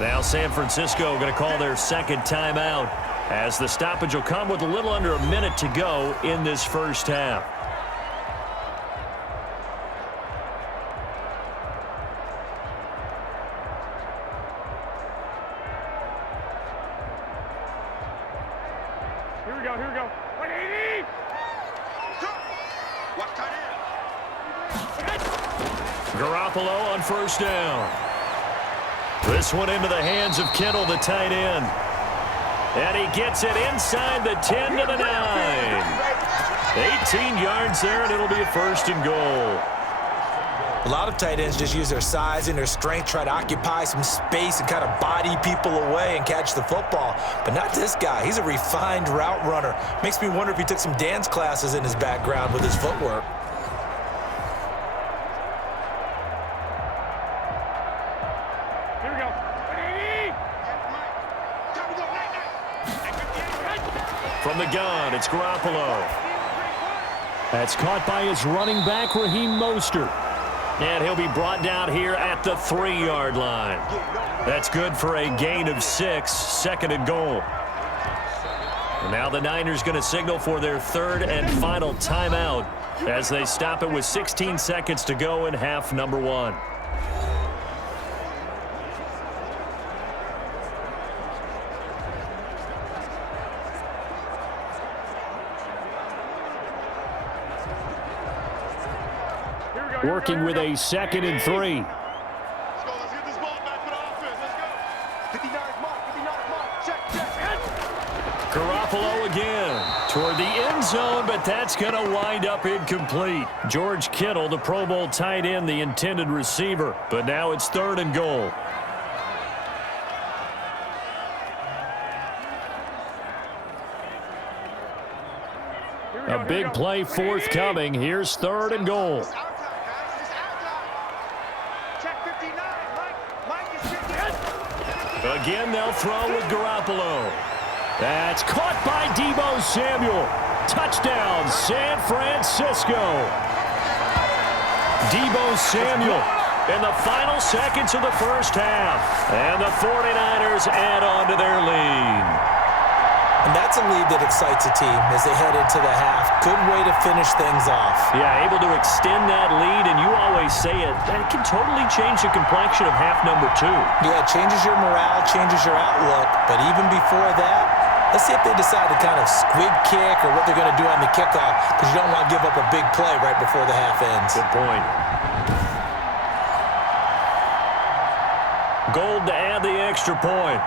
Now San Francisco going to call their second timeout as the stoppage will come with a little under a minute to go in this first half. Here we go. 180! Watch tight end. Garoppolo on first down. This one into the hands of Kittle, the tight end. And he gets it inside the 10 to the 9. 18 yards there, and it'll be a first and goal. A lot of tight ends just use their size and their strength, try to occupy some space and kind of body people away and catch the football. But not this guy. He's a refined route runner. Makes me wonder if he took some dance classes in his background with his footwork. Here we go. 180! From the gun, it's Garoppolo. That's caught by his running back, Raheem Mostert. And he'll be brought down here at the 3-yard line. That's good for a gain of 6, second and goal. And now the Niners going to signal for their third and final timeout as they stop it with 16 seconds to go in half number 1. Working with a 2nd and 3. Let's get this ball back for the offense. Let's go. 59 mark. Check. Garoppolo again toward the end zone, but that's going to wind up incomplete. George Kittle, the Pro Bowl tight end, the intended receiver. But now it's 3rd and goal. A big play forthcoming. Here's 3rd and goal. Again, they'll throw with Garoppolo. That's caught by Deebo Samuel. Touchdown, San Francisco. Deebo Samuel in the final seconds of the first half. And the 49ers add on to their lead. And that's a lead that excites a team as they head into the half. Good way to finish things off. Yeah, able to extend that lead, and you always say it, that it can totally change the complexion of half number 2. Yeah, it changes your morale, changes your outlook. But even before that, let's see if they decide to kind of squib kick or what they're going to do on the kickoff, because you don't want to give up a big play right before the half ends. Good point. Gold to add the extra point.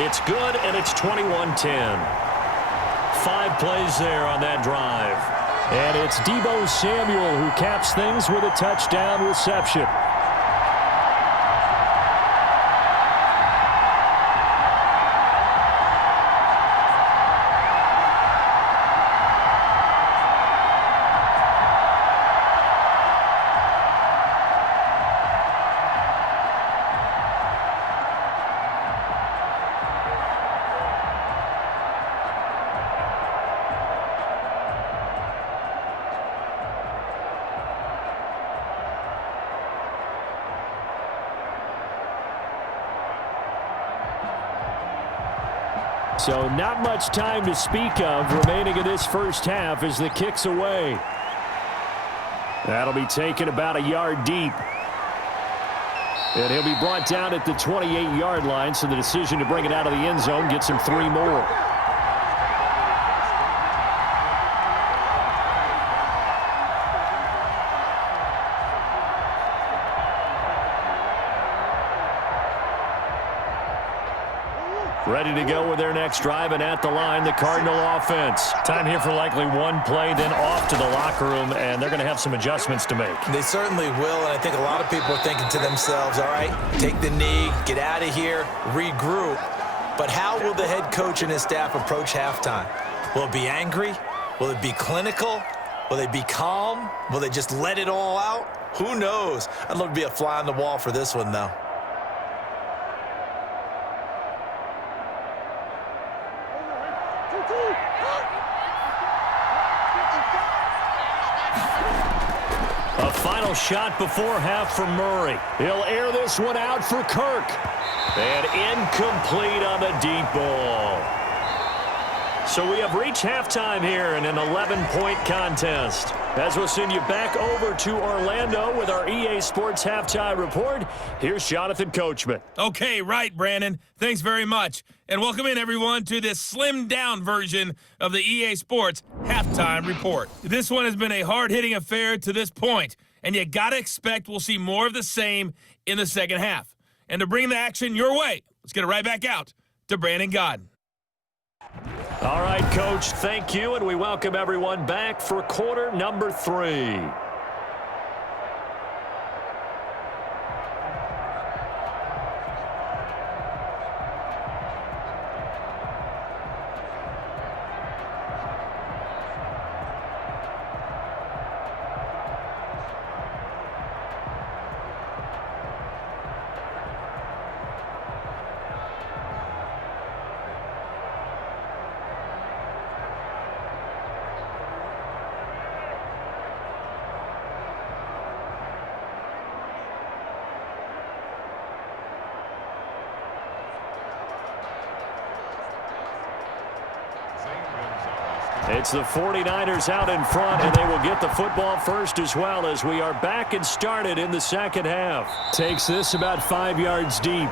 It's good, and it's 21-10. 5 plays there on that drive. And it's Deebo Samuel who caps things with a touchdown reception. So not much time to speak of remaining in this first half as the kick's away. That'll be taken about a yard deep. And he'll be brought down at the 28-yard line, so the decision to bring it out of the end zone gets him 3 more. Ready to go with their next drive, and at the line, the Cardinal offense. Time here for likely one play, then off to the locker room, and they're going to have some adjustments to make. They certainly will, and I think a lot of people are thinking to themselves, all right, take the knee, get out of here, regroup. But how will the head coach and his staff approach halftime? Will it be angry? Will it be clinical? Will they be calm? Will they just let it all out? Who knows? I'd love to be a fly on the wall for this one, though. A final shot before half from Murray. He'll air this one out for Kirk. And incomplete on the deep ball. So we have reached halftime here in an 11-point contest. As we'll send you back over to Orlando with our EA Sports Halftime Report, here's Jonathan Coachman. Okay, right, Brandon. Thanks very much. And welcome in, everyone, to this slimmed-down version of the EA Sports Halftime Report. This one has been a hard-hitting affair to this point, and you got to expect we'll see more of the same in the second half. And to bring the action your way, let's get it right back out to Brandon Godden. All right, Coach, thank you, and we welcome everyone back for quarter number 3. It's the 49ers out in front, and they will get the football first as well as we are back and started in the second half. Takes this about 5 yards deep.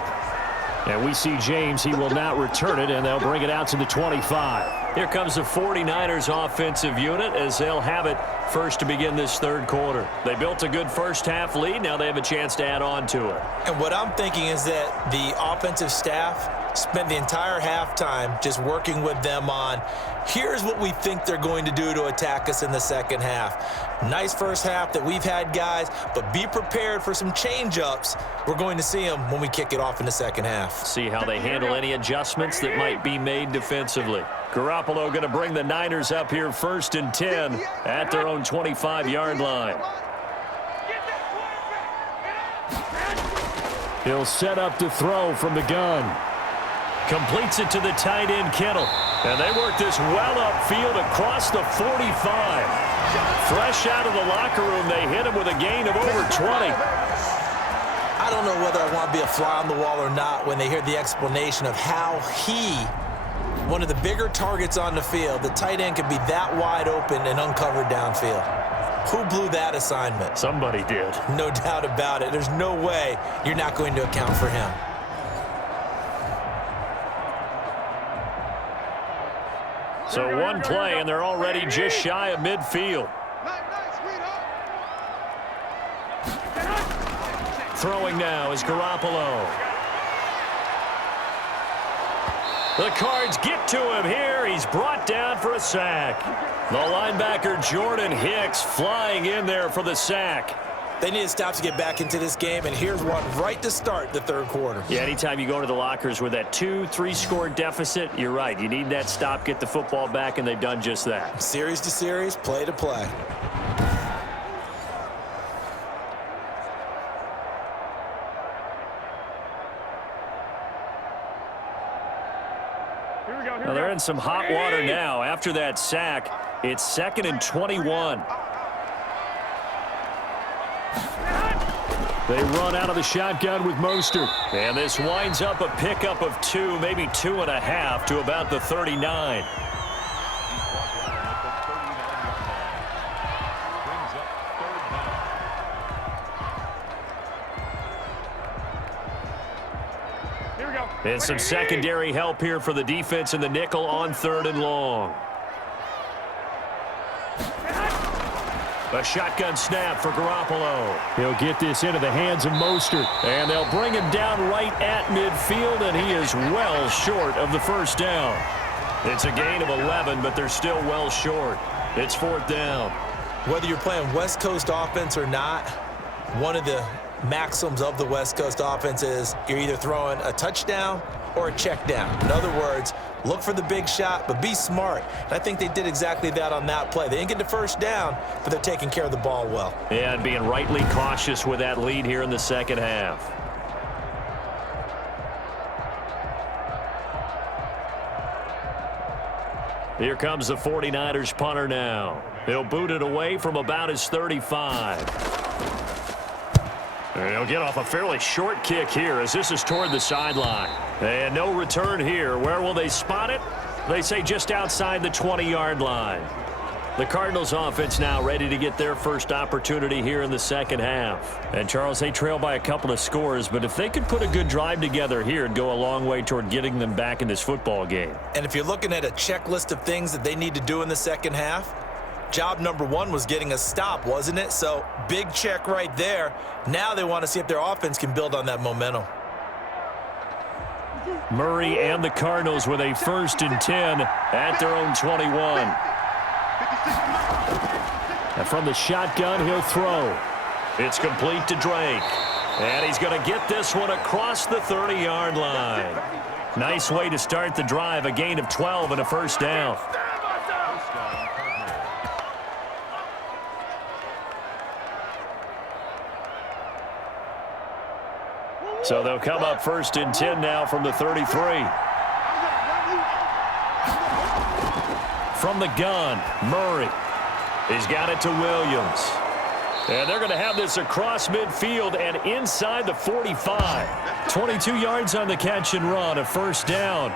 And we see James. He will not return it, and they'll bring it out to the 25. Here comes the 49ers offensive unit as they'll have it first to begin this third quarter. They built a good first half lead. Now they have a chance to add on to it. And what I'm thinking is that the offensive staff spent the entire halftime just working with them on, here's what we think they're going to do to attack us in the second half. Nice first half that we've had, guys, but be prepared for some change-ups. We're going to see them when we kick it off in the second half. See how they handle any adjustments that might be made defensively. Garoppolo going to bring the Niners up here first and 10 at their own 25-yard line. He'll set up to throw from the gun. Completes it to the tight end, Kittle. And they work this well upfield across the 45. Fresh out of the locker room, they hit him with a gain of over 20. I don't know whether I want to be a fly on the wall or not when they hear the explanation of how one of the bigger targets on the field, the tight end could be that wide open and uncovered downfield. Who blew that assignment? Somebody did. No doubt about it. There's no way you're not going to account for him. So one play, and they're already just shy of midfield. Throwing now is Garoppolo. The Cards get to him here. He's brought down for a sack. The linebacker Jordan Hicks flying in there for the sack. They need to stop to get back into this game, and here's one right to start the third quarter. Yeah, anytime you go to the lockers with that 2-3 score deficit, you're right. You need that stop, get the football back, and they've done just that. Series to series, play to play. Well, they're in some hot water now. After that sack, it's 2nd and 21. They run out of the shotgun with Mostert. And this winds up a pickup of 2, maybe 2.5 to about the 39. And some secondary help here for the defense in the nickel on 3rd and long. A shotgun snap for Garoppolo. He'll get this into the hands of Mostert. And they'll bring him down right at midfield, and he is well short of the first down. It's a gain of 11, but they're still well short. It's 4th down. Whether you're playing West Coast offense or not, one of the maxims of the West Coast offense is you're either throwing a touchdown or a check down. In other words, look for the big shot, but be smart. And I think they did exactly that on that play. They didn't get the first down, but they're taking care of the ball well. Yeah, and being rightly cautious with that lead here in the second half. Here comes the 49ers punter now. He'll boot it away from about his 35. And he'll get off a fairly short kick here as this is toward the sideline. And no return here. Where will they spot it? They say just outside the 20-yard line. The Cardinals offense now ready to get their first opportunity here in the second half. And, Charles, they trail by a couple of scores, but if they could put a good drive together here, it'd go a long way toward getting them back in this football game. And if you're looking at a checklist of things that they need to do in the second half, job number one was getting a stop, wasn't it? So, big check right there. Now they want to see if their offense can build on that momentum. Murray and the Cardinals with a 1st and 10 at their own 21. And from the shotgun, he'll throw. It's complete to Drake. And he's going to get this one across the 30-yard line. Nice way to start the drive, a gain of 12 and a first down. So they'll come up 1st and 10 now from the 33. From the gun, Murray. He's got it to Williams. And they're going to have this across midfield and inside the 45. 22 yards on the catch and run, a first down.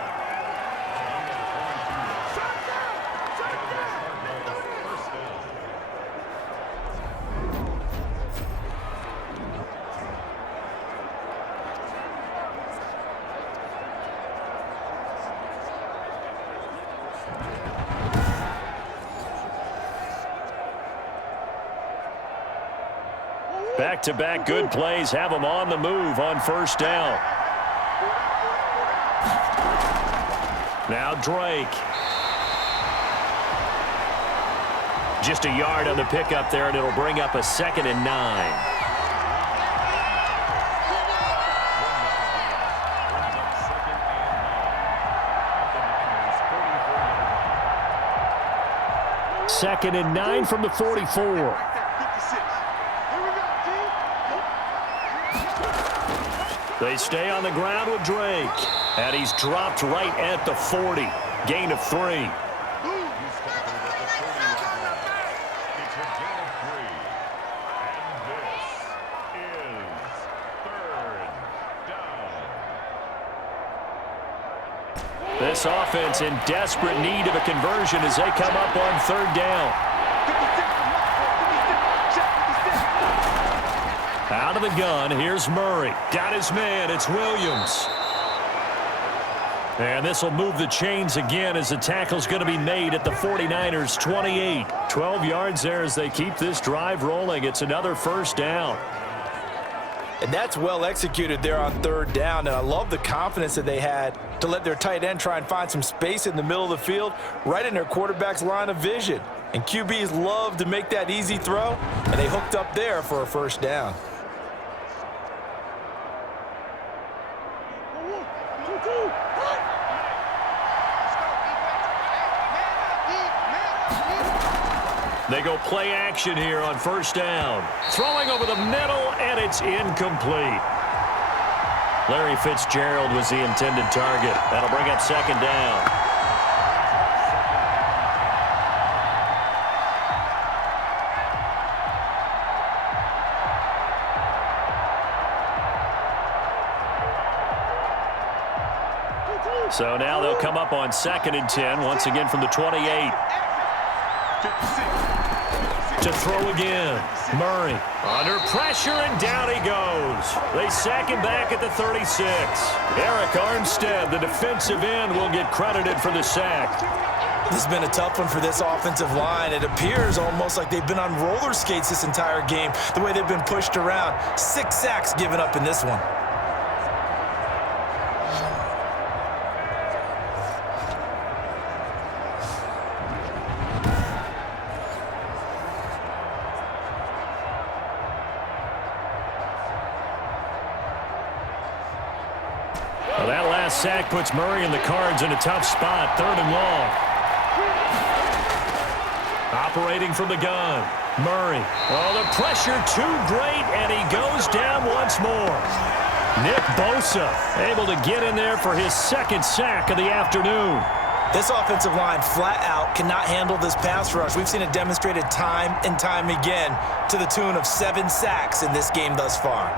Back-to-back good plays have them on the move on first down. Now Drake. Just a yard on the pickup there, and it'll bring up a 2nd and 9. Second and 9 from the 44. They stay on the ground with Drake. And he's dropped right at the 40. Gain of 3. This offense in desperate need of a conversion as they come up on 3rd down. Out of the gun, here's Murray. Got his man, it's Williams. And this will move the chains again as the tackle's going to be made at the 49ers' 28. 12 yards there as they keep this drive rolling. It's another first down. And that's well executed there on 3rd down. And I love the confidence that they had to let their tight end try and find some space in the middle of the field, right in their quarterback's line of vision. And QBs love to make that easy throw, and they hooked up there for a first down. They go play action here on first down. Throwing over the middle, and it's incomplete. Larry Fitzgerald was the intended target. That'll bring up 2nd down. So now they'll come up on 2nd and 10, once again from the 28. To throw again. Murray under pressure, and down he goes. They sack him back at the 36. Eric Armstead, the defensive end, will get credited for the sack. This has been a tough one for this offensive line. It appears almost like they've been on roller skates this entire game, the way they've been pushed around. 6 sacks given up in this one. Well, that last sack puts Murray and the Cards in a tough spot, 3rd and long. Operating from the gun, Murray. Oh, the pressure too great, and he goes down once more. Nick Bosa able to get in there for his 2nd sack of the afternoon. This offensive line flat out cannot handle this pass rush. We've seen it demonstrated time and time again to the tune of 7 sacks in this game thus far.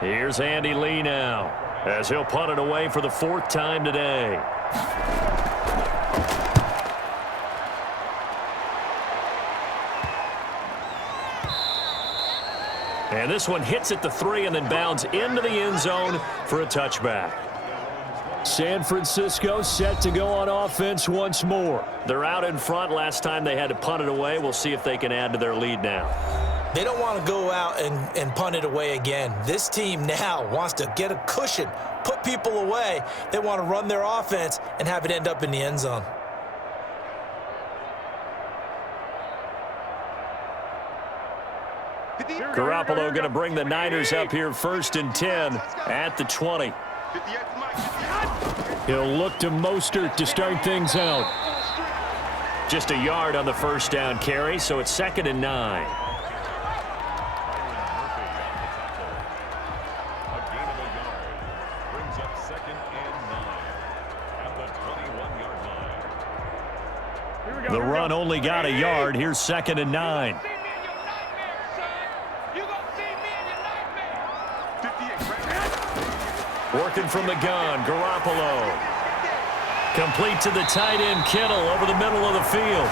Here's Andy Lee now, as he'll punt it away for the 4th time today. And this one hits at the 3 and then bounds into the end zone for a touchback. San Francisco set to go on offense once more. They're out in front. Last time they had to punt it away. We'll see if they can add to their lead now. They don't want to go out and punt it away again. This team now wants to get a cushion, put people away. They want to run their offense and have it end up in the end zone. Garoppolo going to bring the Niners up here 1st and 10 at the 20. He'll look to Mostert to start things out. Just a yard on the 1st down carry, so it's 2nd and 9. The run only got a yard. Here's 2nd and 9. Working from the gun, Garoppolo. Complete to the tight end, Kittle, over the middle of the field.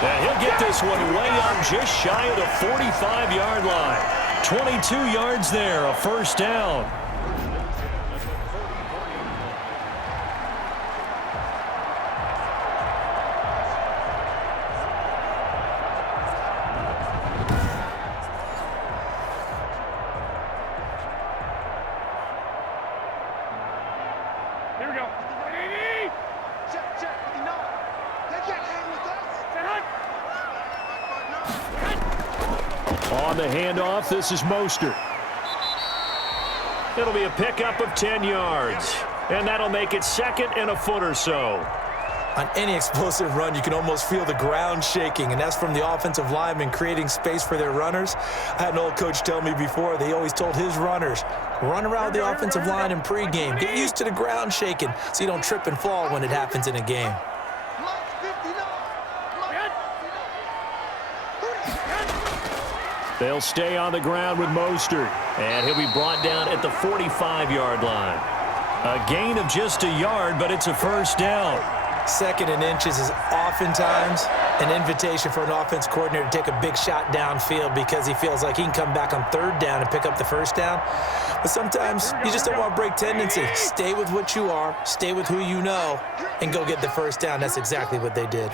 And he'll get this one way up just shy of the 45-yard line. 22 yards there, a 1st down. On the handoff, this is Mostert. It'll be a pickup of 10 yards. And that'll make it 2nd and a foot or so. On any explosive run, you can almost feel the ground shaking, and that's from the offensive linemen creating space for their runners. I had an old coach tell me before, they always told his runners, run around the offensive line in pregame. Get used to the ground shaking so you don't trip and fall when it happens in a game. They'll stay on the ground with Mostert. And he'll be brought down at the 45-yard line. A gain of just a yard, but it's a 1st down. 2nd and inches is oftentimes an invitation for an offense coordinator to take a big shot downfield because he feels like he can come back on 3rd down and pick up the 1st down. But sometimes you just don't want to break tendency. Stay with what you are, stay with who you know, and go get the 1st down. That's exactly what they did.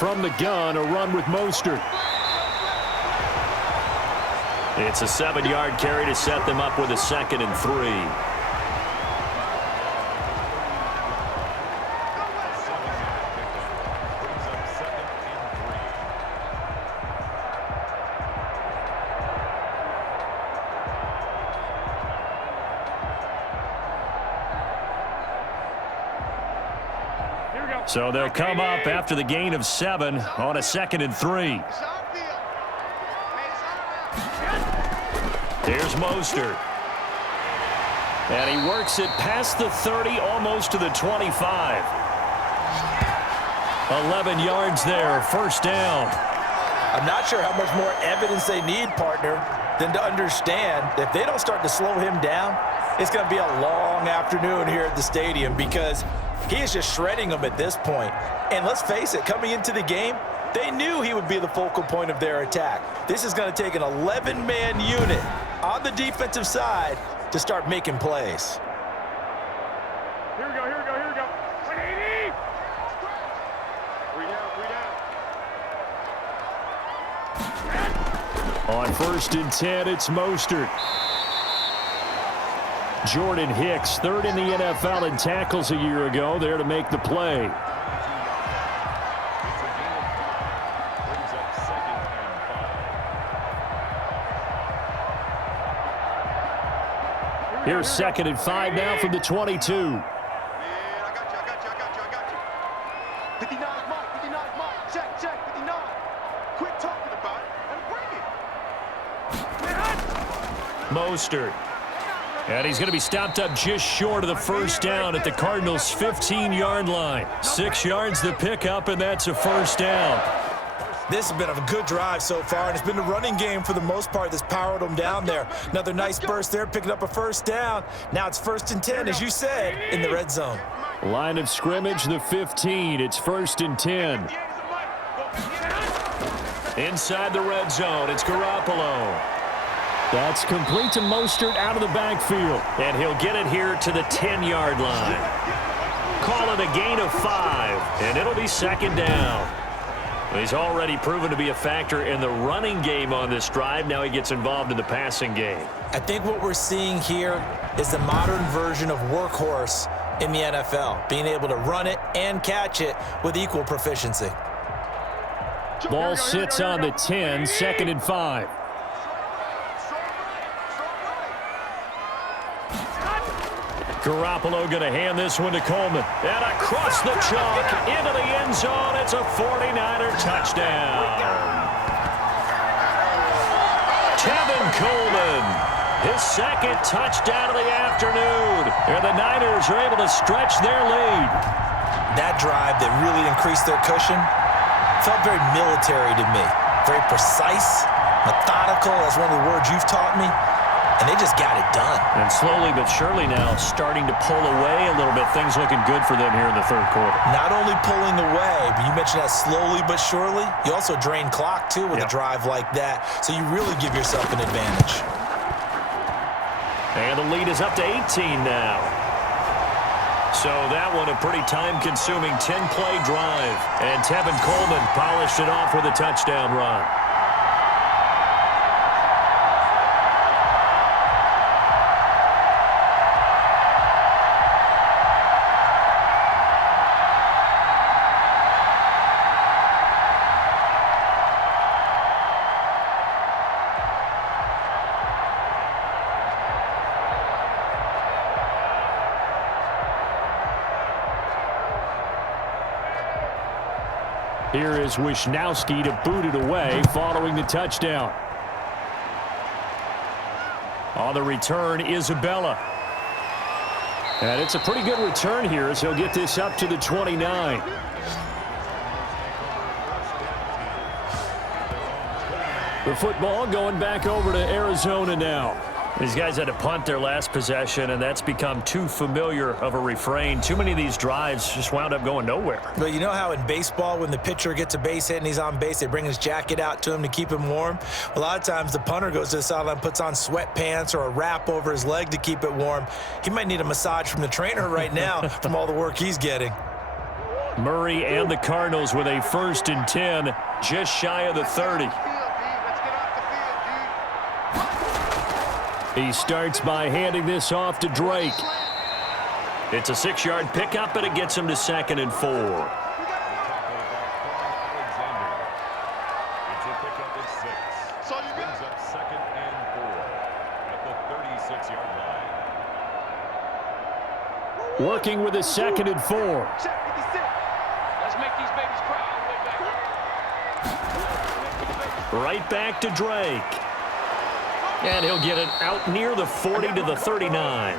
From the gun, a run with Mostert. It's a 7-yard carry to set them up with a 2nd and 3. So they'll come up after the gain of 7 on a 2nd and 3. Here's Mostert. And he works it past the 30, almost to the 25. 11 yards there, 1st down. I'm not sure how much more evidence they need, partner, than to understand that if they don't start to slow him down, it's going to be a long afternoon here at the stadium because he is just shredding them at this point. And let's face it, coming into the game, they knew he would be the focal point of their attack. This is going to take an 11-man unit on the defensive side to start making plays. Here we go, here we go, here we go. 180! 3 down, 3 down. On 1st and 10, it's Mostert. Jordan Hicks, 3rd in the NFL in tackles a year ago, there to make the play. Here's 2nd and 5 now from the 22. 59 Mike, 59 Mike. Check, 59. Quit talking about it and bring it. Mostert. And he's going to be stopped up just short of the first down at the Cardinals' 15-yard line. 6 yards the pickup, and that's a first down. This has been a good drive so far, and it's been the running game for the most part that's powered them down there. Another nice burst there, picking up a first down. Now it's 1st and 10, as you said, in the red zone. Line of scrimmage, the 15. It's 1st and 10. Inside the red zone, it's Garoppolo. That's complete to Mostert out of the backfield. And he'll get it here to the 10-yard line. Call it a gain of 5, and it'll be 2nd down. He's already proven to be a factor in the running game on this drive. Now he gets involved in the passing game. I think what we're seeing here is the modern version of workhorse in the NFL, being able to run it and catch it with equal proficiency. Ball sits on the 10, 2nd and 5. Garoppolo going to hand this one to Coleman. And across the chalk, into the end zone. It's a 49er touchdown. Tevin Coleman, his 2nd touchdown of the afternoon. And the Niners are able to stretch their lead. That drive that really increased their cushion felt very military to me. Very precise, methodical. That's one of the words you've taught me. And they just got it done. And slowly but surely now starting to pull away a little bit. Things looking good for them here in the 3rd quarter. Not only pulling away, but you mentioned that slowly but surely. You also drain clock, too, with a drive like that. So you really give yourself an advantage. And the lead is up to 18 now. So that one a pretty time-consuming 10-play drive. And Tevin Coleman polished it off with a touchdown run. Here is Wisnowski to boot it away following the touchdown. On the return, Isabella. And it's a pretty good return here as he'll get this up to the 29. The football going back over to Arizona now. These guys had to punt their last possession, and that's become too familiar of a refrain. Too many of these drives just wound up going nowhere. But you know how in baseball, when the pitcher gets a base hit and he's on base, they bring his jacket out to him to keep him warm? A lot of times the punter goes to the sideline, puts on sweatpants or a wrap over his leg to keep it warm. He might need a massage from the trainer right now from all the work he's getting. Murray and the Cardinals with a 1st and 10, just shy of the 30. He starts by handing this off to Drake. It's a 6-yard pickup, but it gets him to 2nd and 4. It's a pickup of 6. So you brings up 2nd and 4 at the 36-yard line. Working with a 2nd and 4. Let's make these babies cry. Right back to Drake. And he'll get it out near the 40 to the 39.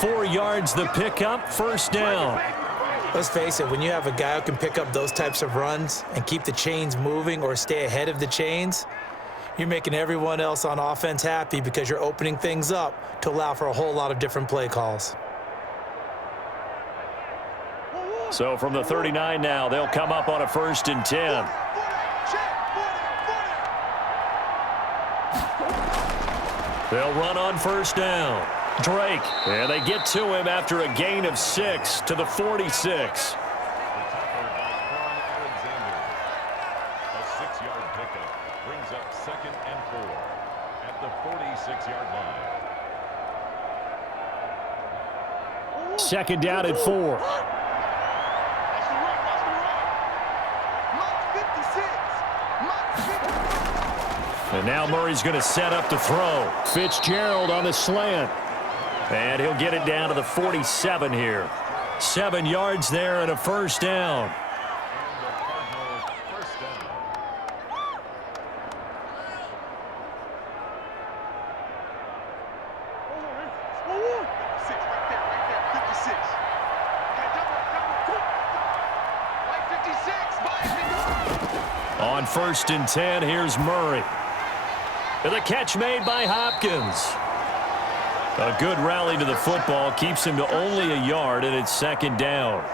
4 yards the pickup, 1st down. Let's face it, when you have a guy who can pick up those types of runs and keep the chains moving or stay ahead of the chains, you're making everyone else on offense happy because you're opening things up to allow for a whole lot of different play calls. So from the 39 now, they'll come up on a 1st and 10. They'll run on 1st down. Drake, and they get to him after a gain of 6 to the 46. A 6-yard pickup brings up 2nd and 4 at the 46-yard line. 2nd down at 4. And now Murray's going to set up to throw. Fitzgerald on the slant. And he'll get it down to the 47 here. 7 yards there and a 1st down. On 1st and 10, here's Murray. And the catch made by Hopkins. A good rally to the football keeps him to only a yard, and it's 2nd down.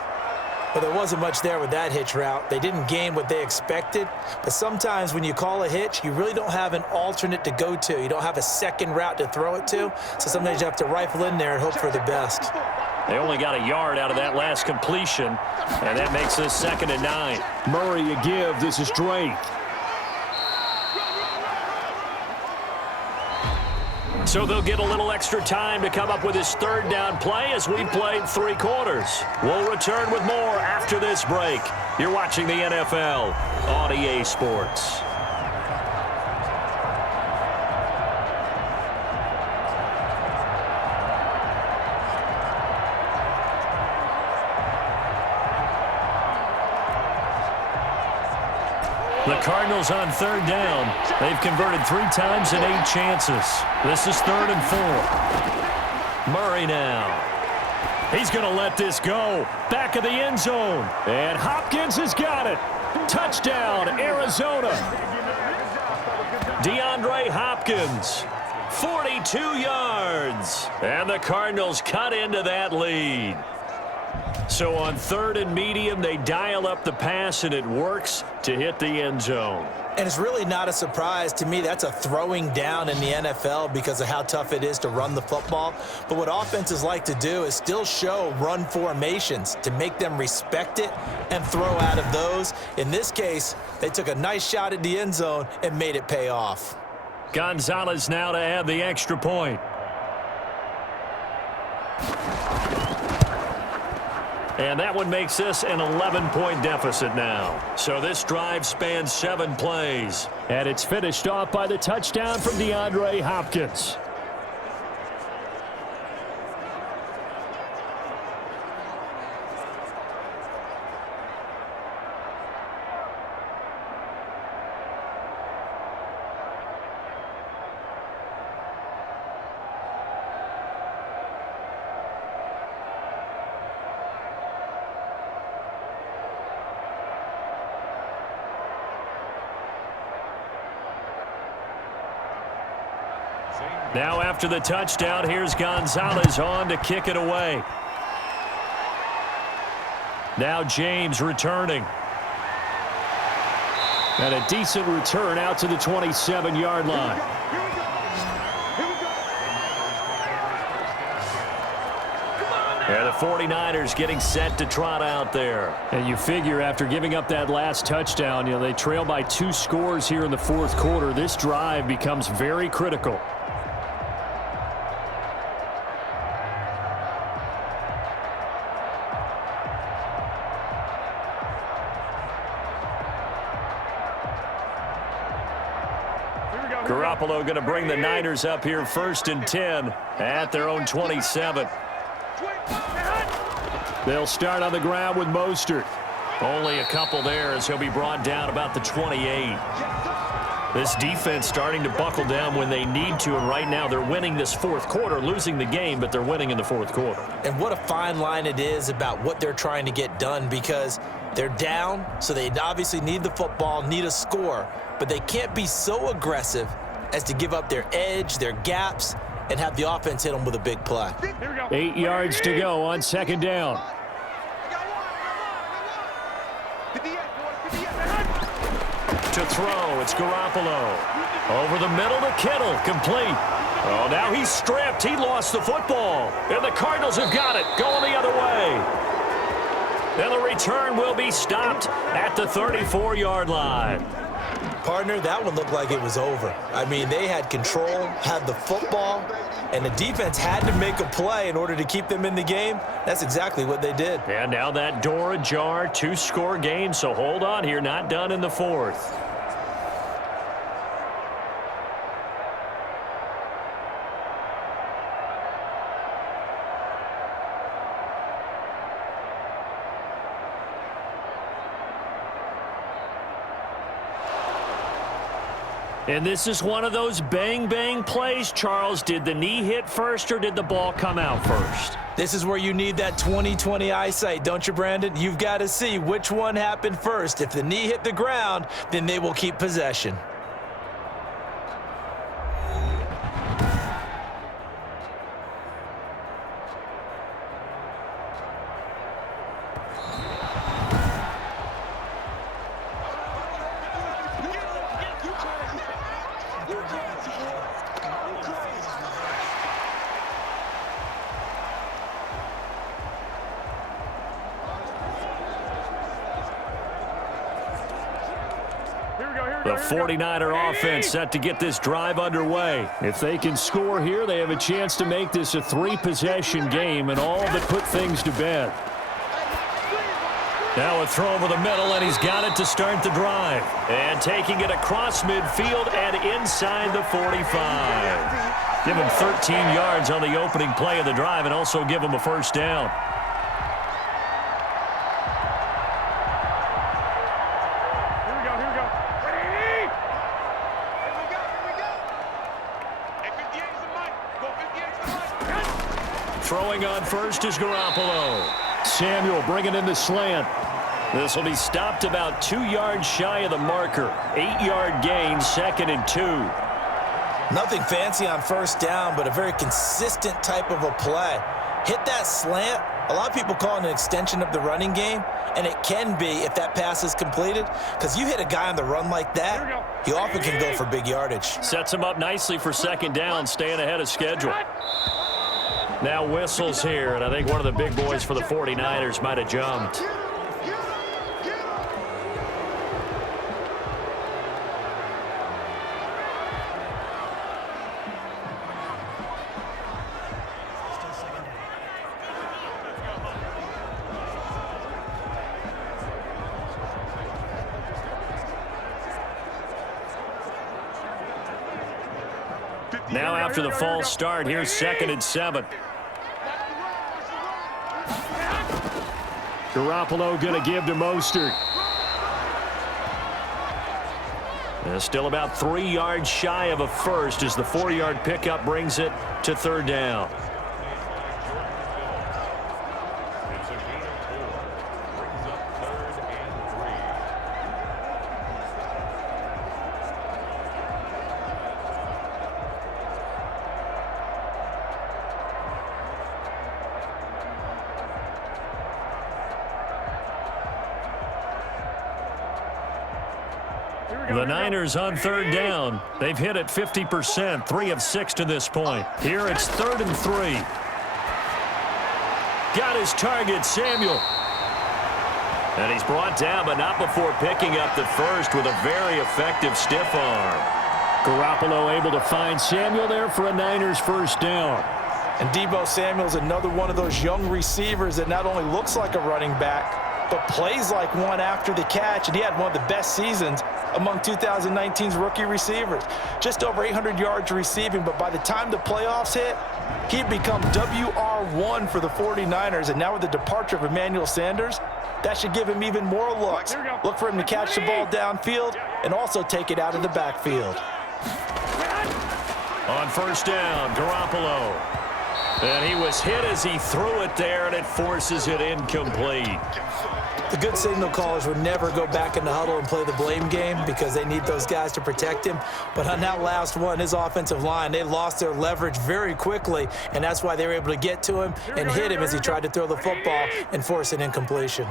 Well, there wasn't much there with that hitch route. They didn't gain what they expected, but sometimes when you call a hitch, you really don't have an alternate to go to. You don't have a second route to throw it to, so sometimes you have to rifle in there and hope for the best. They only got a yard out of that last completion, and that makes this 2nd and 9. Murray a give. This is Drake. So they'll get a little extra time to come up with his 3rd down play as we've played 3 quarters. We'll return with more after this break. You're watching the NFL on EA Sports. The Cardinals on 3rd down. They've converted 3 times in 8 chances. This is 3rd and 4. Murray now. He's going to let this go. Back of the end zone. And Hopkins has got it. Touchdown, Arizona. DeAndre Hopkins, 42 yards. And the Cardinals cut into that lead. So on 3rd and medium, they dial up the pass, and it works to hit the end zone. And it's really not a surprise to me. That's a throwing down in the NFL because of how tough it is to run the football. But what offenses like to do is still show run formations to make them respect it and throw out of those. In this case, they took a nice shot at the end zone and made it pay off. Gonzalez now to add the extra point. And that one makes this an 11-point deficit now. So this drive spans 7 plays. And it's finished off by the touchdown from DeAndre Hopkins. Now after the touchdown, here's Gonzalez on to kick it away. Now James returning. And a decent return out to the 27-yard line. And the 49ers getting set to trot out there. And you figure after giving up that last touchdown, they trail by 2 scores here in the 4th quarter. This drive becomes very critical. Garoppolo going to bring the Niners up here 1st and 10 at their own 27. They'll start on the ground with Mostert. Only a couple there as he'll be brought down about the 28. This defense starting to buckle down when they need to, and right now they're winning this 4th quarter, losing the game, but they're winning in the 4th quarter. And what a fine line it is about what they're trying to get done, because they're down, so they obviously need the football, need a score, but they can't be so aggressive as to give up their edge, their gaps, and have the offense hit them with a big play. 8 yards to go on 2nd down. To throw, it's Garoppolo. Over the middle to Kittle, complete. Oh, now he's stripped. He lost the football. And the Cardinals have got it, going the other way. And the return will be stopped at the 34-yard line. Partner, that one looked like it was over. I mean, they had control, had the football, and the defense had to make a play in order to keep them in the game. That's exactly what they did. And now that door ajar, 2-score game, so hold on here, not done in the 4th. And this is one of those bang-bang plays, Charles. Did the knee hit first or did the ball come out first? This is where you need that 20/20 eyesight, don't you, Brandon? You've got to see which one happened first. If the knee hit the ground, then they will keep possession. The 49er offense set to get this drive underway. If they can score here, they have a chance to make this a 3-possession game and all but put things to bed. Now a throw over the middle, and he's got it to start the drive. And taking it across midfield and inside the 45. Give him 13 yards on the opening play of the drive and also give him a first down. Throwing on first is Garoppolo. Samuel bringing in the slant. This will be stopped about 2 yards shy of the marker. 8-yard gain, 2nd and 2. Nothing fancy on first down, but a very consistent type of a play. Hit that slant. A lot of people call it an extension of the running game, and it can be if that pass is completed, because you hit a guy on the run like that, he often can go for big yardage. Sets him up nicely for 2nd down, staying ahead of schedule. Now whistles here, and I think one of the big boys for the 49ers might have jumped. Now after the false start, here's 2nd and 7. Garoppolo going to give to Mostert. Still about 3 yards shy of a first as the 4-yard pickup brings it to 3rd down. The Niners on 3rd down. They've hit it 50%, 3 of 6 to this point. Here it's 3rd and 3. Got his target, Samuel. And he's brought down, but not before picking up the first with a very effective stiff arm. Garoppolo able to find Samuel there for a Niners first down. And Deebo Samuel's another one of those young receivers that not only looks like a running back, but plays like one after the catch, and he had one of the best seasons among 2019's rookie receivers. Just over 800 yards receiving, but by the time the playoffs hit, he'd become WR1 for the 49ers, and now with the departure of Emmanuel Sanders, that should give him even more looks. Look for him to catch the ball downfield and also take it out of the backfield. On first down, Garoppolo. And he was hit as he threw it there, and it forces it incomplete. The good signal callers would never go back in the huddle and play the blame game because they need those guys to protect him. But on that last one, his offensive line, they lost their leverage very quickly, and that's why they were able to get to him and hit him as he tried to throw the football and force an incompletion.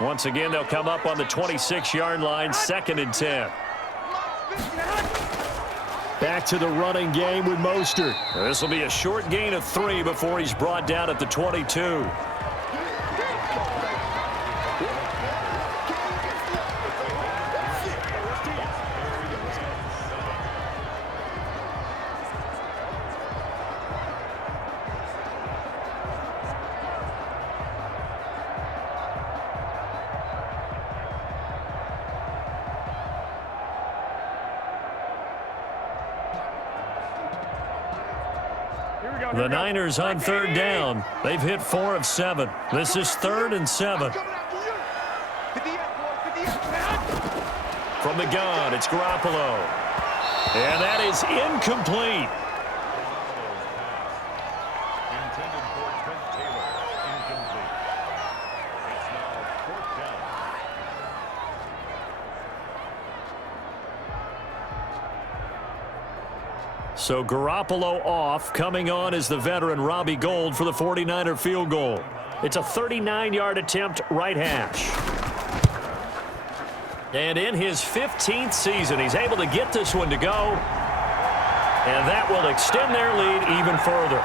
Once again, they'll come up on the 26-yard line, 2nd and 10. Back to the running game with Mostert. This will be a short gain of 3 before he's brought down at the 22. The Niners on 3rd down. They've hit 4 of 7. This is 3rd and 7. From the gun, it's Garoppolo. And that is incomplete. So Garoppolo off. Coming on is the veteran Robbie Gould for the 49er field goal. It's a 39-yard attempt, right hash. And in his 15th season, he's able to get this one to go. And that will extend their lead even further.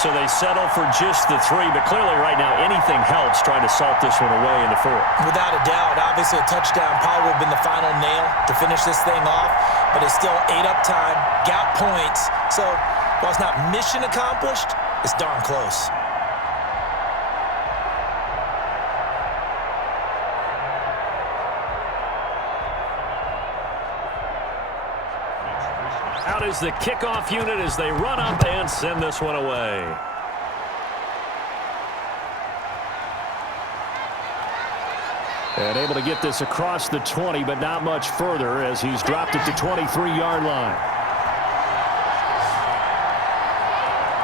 So they settle for just the 3, but clearly right now anything helps trying to salt this one away in the 4th. Without a doubt, obviously a touchdown probably would have been the final nail to finish this thing off, but it's still ate up time, got points. So while it's not mission accomplished, it's darn close. Out is the kickoff unit as they run up and send this one away. And able to get this across the 20, but not much further as he's dropped it to 23-yard line.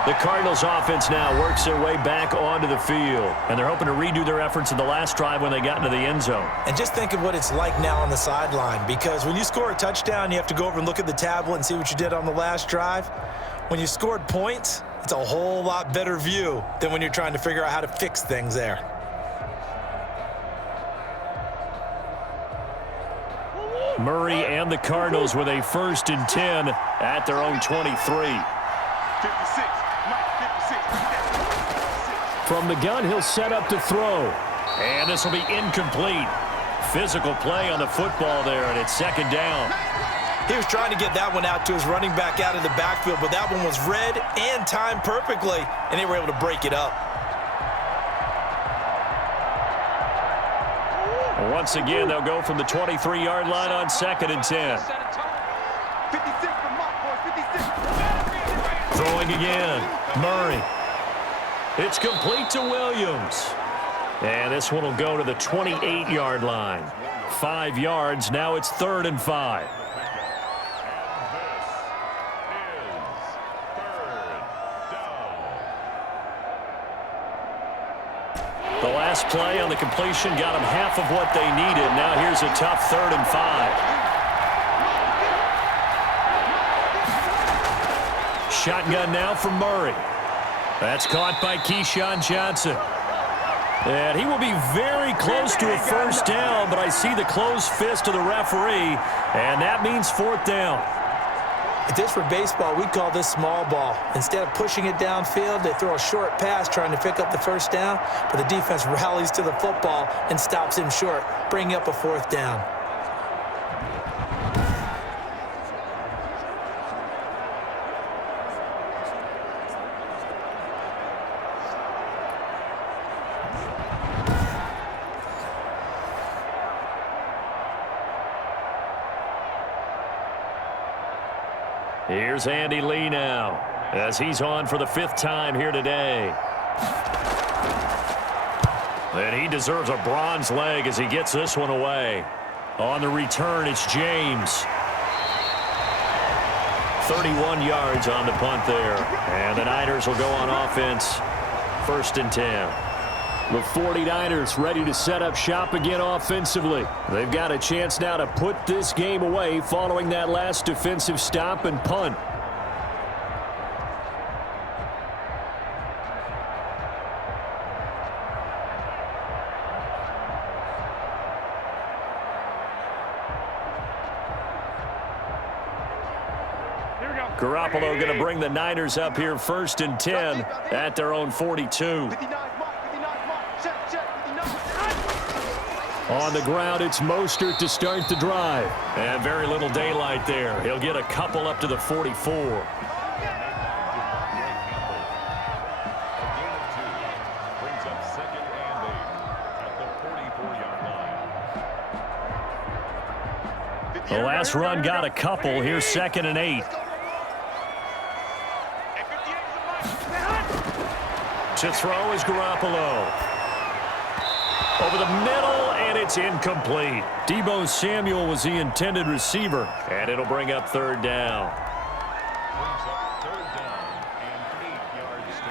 The Cardinals offense now works their way back onto the field, and they're hoping to redo their efforts in the last drive when they got into the end zone. And just think of what it's like now on the sideline, because when you score a touchdown, you have to go over and look at the tablet and see what you did on the last drive. When you scored points, it's a whole lot better view than when you're trying to figure out how to fix things there. Murray and the Cardinals with a 1st and 10 at their own 23. 56. From the gun, he'll set up to throw. And this will be incomplete. Physical play on the football there, and it's 2nd down. He was trying to get that one out to his running back out of the backfield, but that one was read and timed perfectly, and they were able to break it up. Once again, they'll go from the 23-yard line on 2nd and 10. 56 for Mark, boys. 56. Throwing again. Murray. It's complete to Williams. And this one will go to the 28-yard line. 5 yards. Now it's 3rd and 5. The last play on the completion got them half of what they needed. Now here's a tough 3rd and 5. Shotgun now for Murray. That's caught by Keyshawn Johnson. And he will be very close to a 1st down, but I see the closed fist of the referee, and that means 4th down. If this were baseball, we'd call this small ball. Instead of pushing it downfield, they throw a short pass trying to pick up the 1st down, but the defense rallies to the football and stops him short, bringing up a 4th down. Here's Andy Lee now as he's on for the 5th time here today. And he deserves a bronze leg as he gets this one away. On the return, it's James. 31 yards on the punt there. And the Niners will go on offense. 1st and 10. The 49ers ready to set up shop again offensively. They've got a chance now to put this game away following that last defensive stop and punt. Garoppolo going to bring the Niners up here 1st and 10 at their own 42. On the ground, it's Mostert to start the drive. And very little daylight there. He'll get a couple up to the 44. The last run got a couple. Here's 2nd and 8. To throw is Garoppolo. Over the middle, and it's incomplete. Deebo Samuel was the intended receiver, and it'll bring up 3rd down. Brings up 3rd down and 8 yards to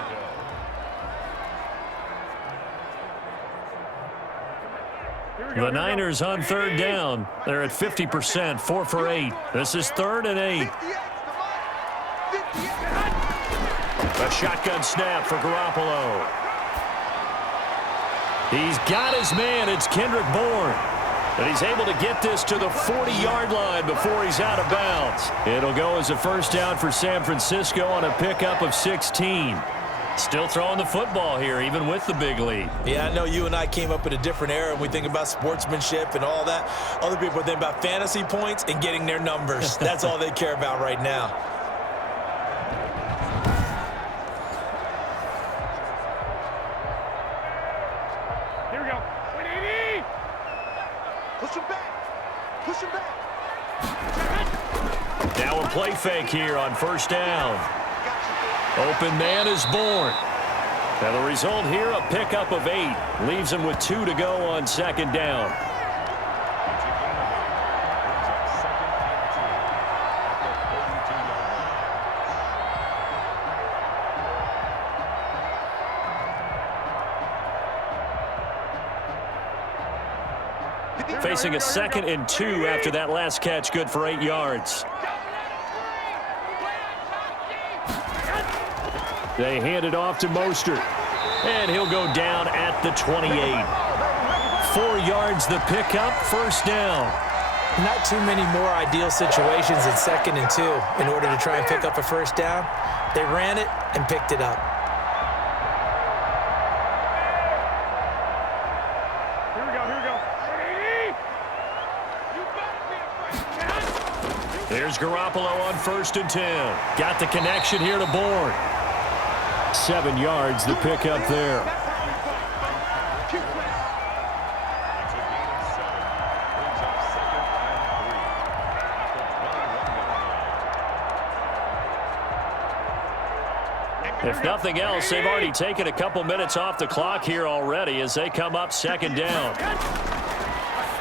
go. The Niners on third down. They're at 50%, 4 for 8. This is 3rd and 8. A shotgun snap for Garoppolo. He's got his man. It's Kendrick Bourne. And he's able to get this to the 40-yard line before he's out of bounds. It'll go as a first down for San Francisco on a pickup of 16. Still throwing the football here, even with the big lead. Yeah, I know you and I came up in a different era, and we think about sportsmanship and all that. Other people think about fantasy points and getting their numbers. That's all they care about right now. Here we go. 180. Push him back. Push him back. Now a play fake here on first down. Open man is Bourne. Now the result here, a pickup of 8. Leaves him with 2 to go on second down. Facing a 2nd and 2 after that last catch, good for 8 yards. They hand it off to Mostert, and he'll go down at the 28. 4 yards the pickup, first down. Not too many more ideal situations in 2nd and 2 in order to try and pick up a first down. They ran it and picked it up. Here we go. Here we go. 180. Here's Garoppolo on 1st and 10. Got the connection here to Bourne. 7 yards the pickup there. If nothing else, they've already taken a couple minutes off the clock here already as they come up 2nd down.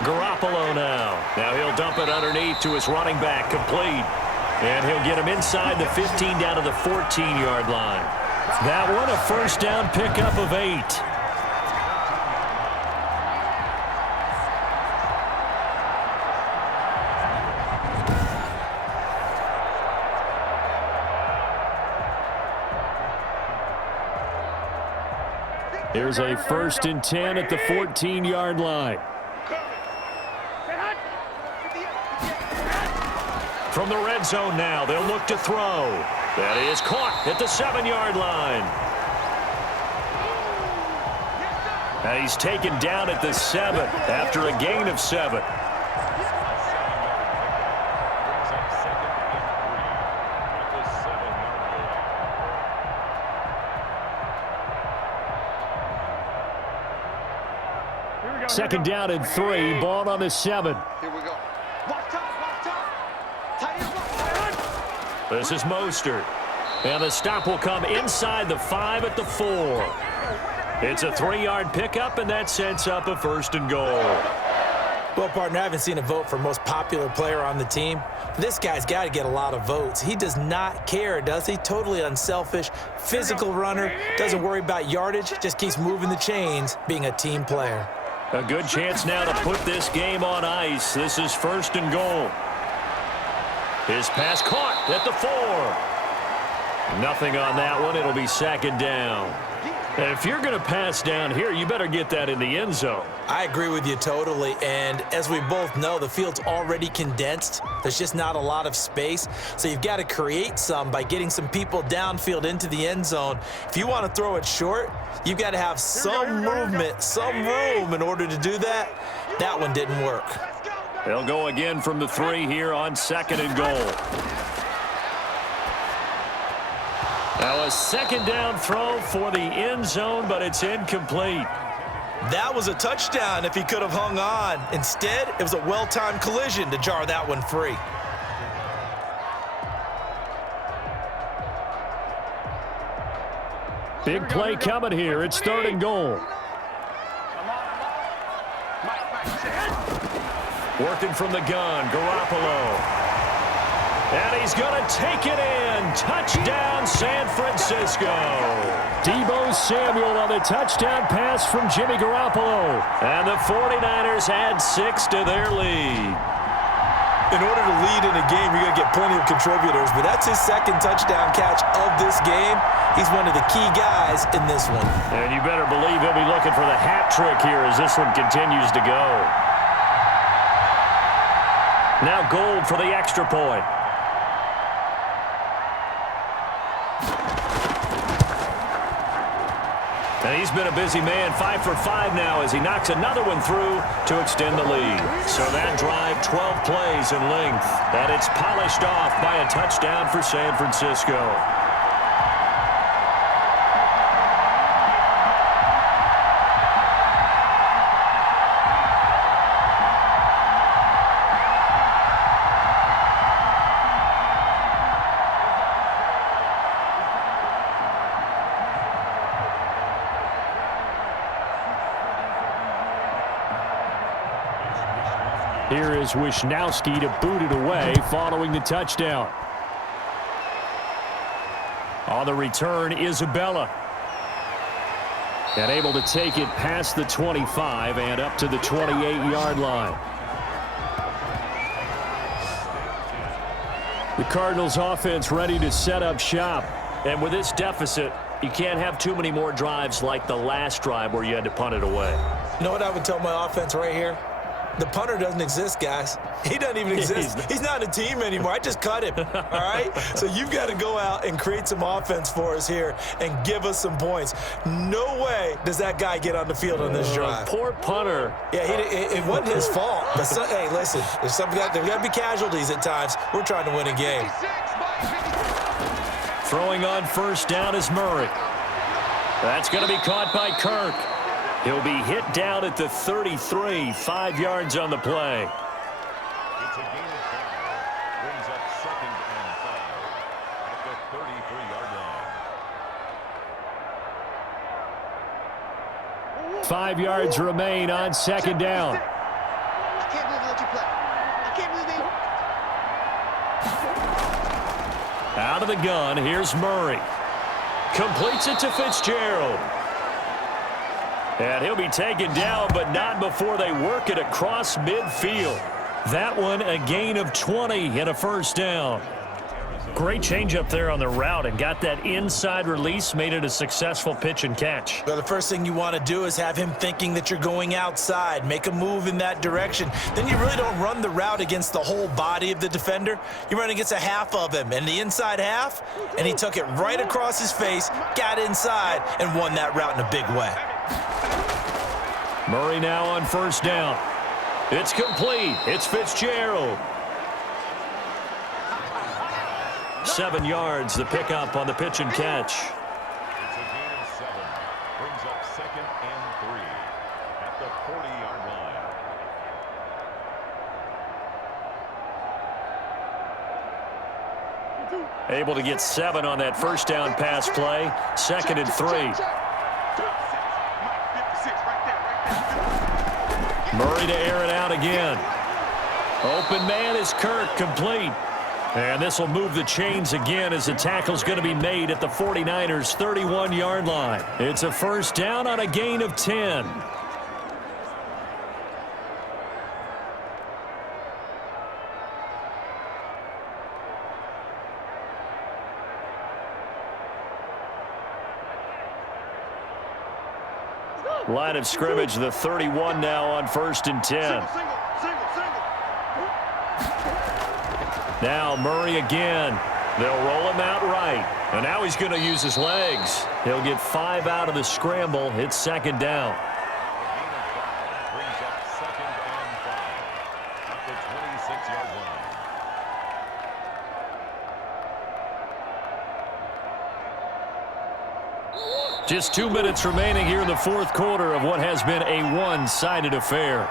Garoppolo now. Now he'll dump it underneath to his running back, complete. And he'll get him inside the 15 down to the 14-yard line. That one, a first down pickup of 8. Here's a 1st and 10 at the 14-yard line. From the red zone now, they'll look to throw. That is caught at the 7-yard line. And he's taken down at the 7 after a gain of 7. Second down and 3, ball on the 7. Here we go. Lock top, lock top. Tight end, lock top. This is Mostert. And the stop will come inside the 5 at the 4. It's a 3-yard pickup, and that sets up a 1st and goal. Well, partner, I haven't seen a vote for most popular player on the team. This guy's got to get a lot of votes. He does not care, does he? Totally unselfish, physical runner, doesn't worry about yardage, just keeps moving the chains, being a team player. A good chance now to put this game on ice. This is 1st and goal. His pass caught at the 4. Nothing on that one. It'll be 2nd down. And if you're going to pass down here, you better get that in the end zone. I agree with you totally, and as we both know, the field's already condensed. There's just not a lot of space, so you've got to create some by getting some people downfield into the end zone. If you want to throw it short, you've got to have some movement, some room in order to do that. That one didn't work. They'll go again from the 3 here on 2nd and goal. Now a 2nd down throw for the end zone, but it's incomplete. That was a touchdown if he could have hung on. Instead, it was a well-timed collision to jar that one free. Big play coming here. It's 3rd and goal. Working from the gun, Garoppolo. And he's going to take it in. Touchdown, San Francisco. Deebo Samuel on the touchdown pass from Jimmy Garoppolo. And the 49ers add 6 to their lead. In order to lead in a game, you're going to get plenty of contributors, but that's his second touchdown catch of this game. He's one of the key guys in this one. And you better believe he'll be looking for the hat trick here as this one continues to go. Now Gold for the extra point. And he's been a busy man, 5 for 5 now as he knocks another one through to extend the lead. So that drive, 12 plays in length, and it's polished off by a touchdown for San Francisco. Here is Wisnowski to boot it away following the touchdown. On the return, Isabella. And able to take it past the 25 and up to the 28-yard line. The Cardinals offense ready to set up shop. And with this deficit, you can't have too many more drives like the last drive where you had to punt it away. You know what I would tell my offense right here? The punter doesn't exist, guys. He doesn't even exist. He's not a team anymore. I just cut him, all right? So you've got to go out and create some offense for us here and give us some points. No way does that guy get on the field on this drive. Poor punter. Yeah, it wasn't his fault. But hey, listen, there's got to be casualties at times. We're trying to win a game. Throwing on first down is Murray. That's going to be caught by Kirk. He'll be hit down at the 33, 5 yards on the play. It's a gain of 5. Brings up 2nd and 5 at the 33-yard line. 5 yards remain on 2nd down. I can't believe they let you play. I can't believe they... Out of the gun, here's Murray. Completes it to Fitzgerald. And he'll be taken down, but not before they work it across midfield. That one, a gain of 20 and a first down. Great change up there on the route and got that inside release, made it a successful pitch and catch. Well, the first thing you want to do is have him thinking that you're going outside, make a move in that direction. Then you really don't run the route against the whole body of the defender. You run against a half of him, and the inside half, and he took it right across his face, got inside, and won that route in a big way. Murray now on first down. It's complete. It's Fitzgerald. 7 yards, the pickup on the pitch and catch. It's a gain of 7. Brings up 2nd and 3 at the 40-yard line. Able to get 7 on that first down pass play. 2nd and 3. Murray to air it out again. Open man is Kirk, complete. And this will move the chains again as the tackle's going to be made at the 49ers' 31-yard line. It's a first down on a gain of 10. Line of scrimmage, the 31 now on 1st and 10. Now Murray again. They'll roll him out right. And now he's going to use his legs. He'll get 5 out of the scramble. It's 2nd down. Brings up 2nd and 5 at the 26-yard line. Just 2 minutes remaining here in the fourth quarter of what has been a one-sided affair.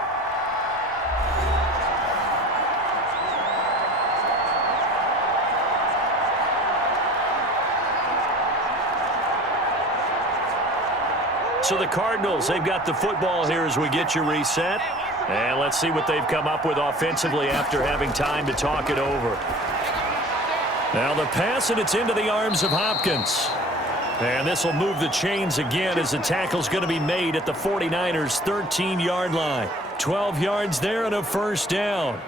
So the Cardinals, they've got the football here as we get you reset. And let's see what they've come up with offensively after having time to talk it over. Now the pass, and it's into the arms of Hopkins. And this will move the chains again as the tackle's going to be made at the 49ers' 13-yard line. 12 yards there and a first down.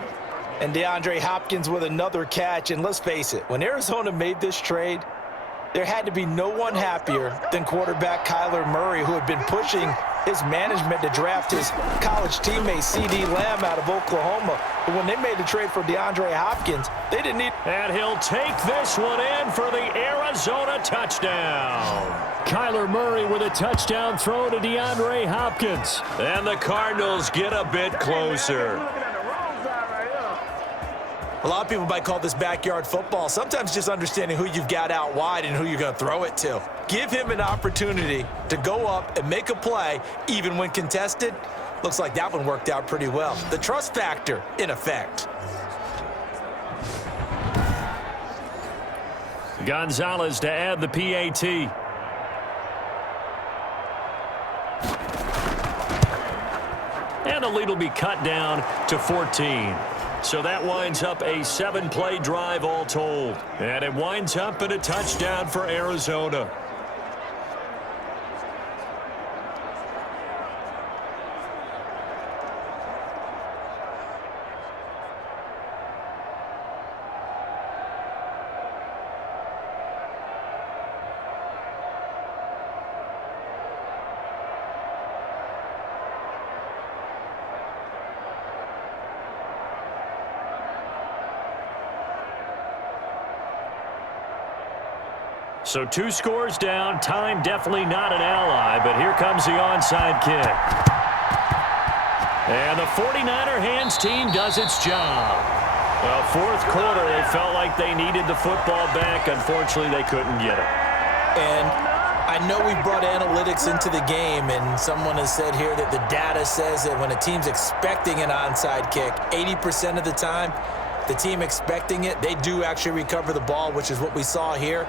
And DeAndre Hopkins with another catch. And let's face it, when Arizona made this trade, there had to be no one happier than quarterback Kyler Murray, who had been pushing his management to draft his college teammate C.D. Lamb out of Oklahoma. But when they made the trade for DeAndre Hopkins, they didn't need... And he'll take this one in for the Arizona touchdown. Kyler Murray with a touchdown throw to DeAndre Hopkins. And the Cardinals get a bit closer. A lot of people might call this backyard football. Sometimes just understanding who you've got out wide and who you're going to throw it to. Give him an opportunity to go up and make a play, even when contested. Looks like that one worked out pretty well. The trust factor in effect. Gonzalez to add the PAT. And the lead will be cut down to 14. So that winds up a 7-play drive all told. And it winds up in a touchdown for Arizona. So 2 scores down. Time definitely not an ally, but here comes the onside kick. And the 49er hands team does its job. Well, fourth quarter, they felt like they needed the football back. Unfortunately, they couldn't get it. And I know we brought analytics into the game, and someone has said here that the data says that when a team's expecting an onside kick, 80% of the time, the team expecting it, they do actually recover the ball, which is what we saw here.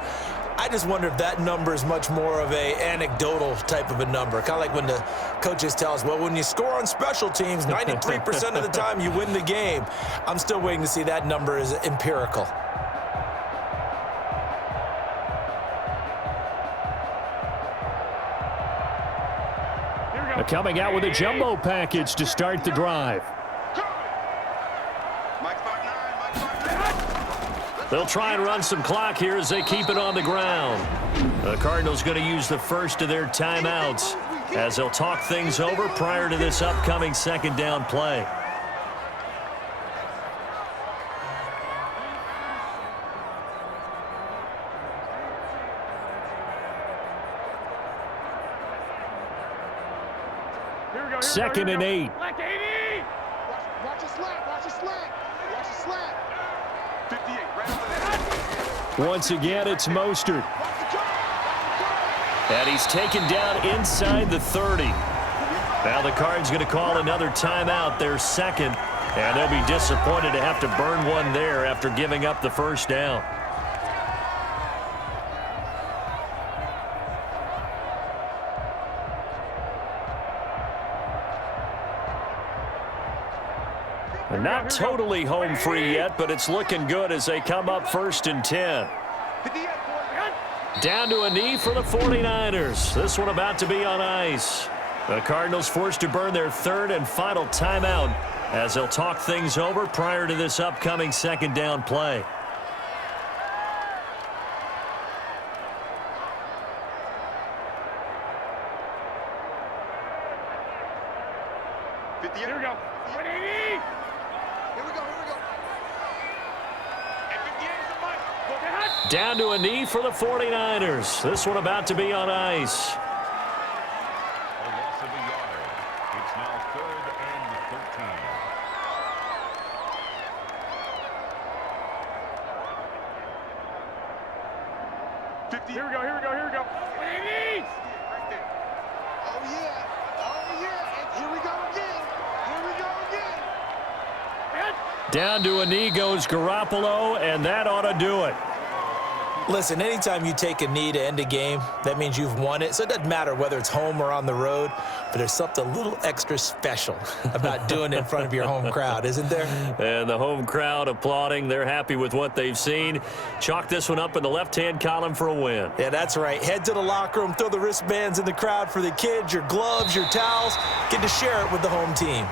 I just wonder if that number is much more of a anecdotal type of a number. Kind of like when the coaches tell us, well, when you score on special teams, 93% of the time you win the game. I'm still waiting to see that number is empirical. Coming out with a jumbo package to start the drive. They'll try and run some clock here as they keep it on the ground. The Cardinals going to use the first of their timeouts as they'll talk things over prior to this upcoming second down play. Second and 8. Watch a slant, watch a slant, watch a slant. 58, once again, it's Mostert. And he's taken down inside the 30. Now the Cards going to call another timeout, their second. And they'll be disappointed to have to burn one there after giving up the first down. Not totally home free yet, but it's looking good as they come up 1st and 10. Down to a knee for the 49ers. This one about to be on ice. The Cardinals forced to burn their third and final timeout as they'll talk things over prior to this upcoming second down play. Here we go. Down to a knee for the 49ers. This one about to be on ice. A loss of a yard. It's now 3rd and 13. 50. Here we go. Oh, yeah. And here we go again. Down to a knee goes Garoppolo, and that ought to do it. Listen, anytime you take a knee to end a game, that means you've won it. So it doesn't matter whether it's home or on the road, but there's something a little extra special about doing it in front of your home crowd, isn't there? And the home crowd applauding. They're happy with what they've seen. Chalk this one up in the left-hand column for a win. Yeah, that's right. Head to the locker room, throw the wristbands in the crowd for the kids, your gloves, your towels. Get to share it with the home team.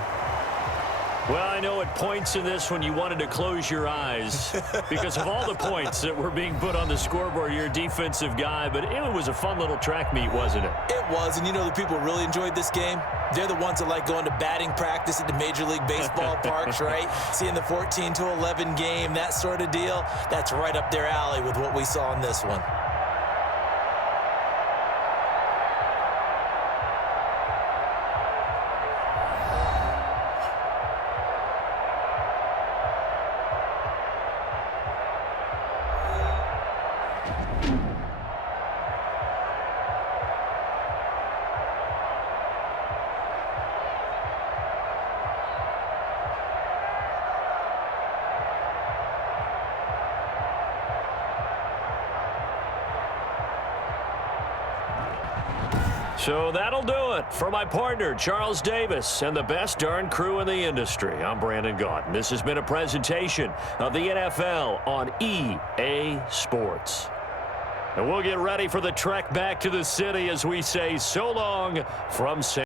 Well, I know at points in this one you wanted to close your eyes because of all the points that were being put on the scoreboard. You're a defensive guy, but it was a fun little track meet, wasn't it? It was, and you know the people really enjoyed this game? They're the ones that like going to batting practice at the Major League Baseball parks, right? Seeing the 14-11 game, that sort of deal. That's right up their alley with what we saw in this one. So that'll do it for my partner, Charles Davis, and the best darn crew in the industry. I'm Brandon Gaudin. This has been a presentation of the NFL on EA Sports. And we'll get ready for the trek back to the city as we say so long from San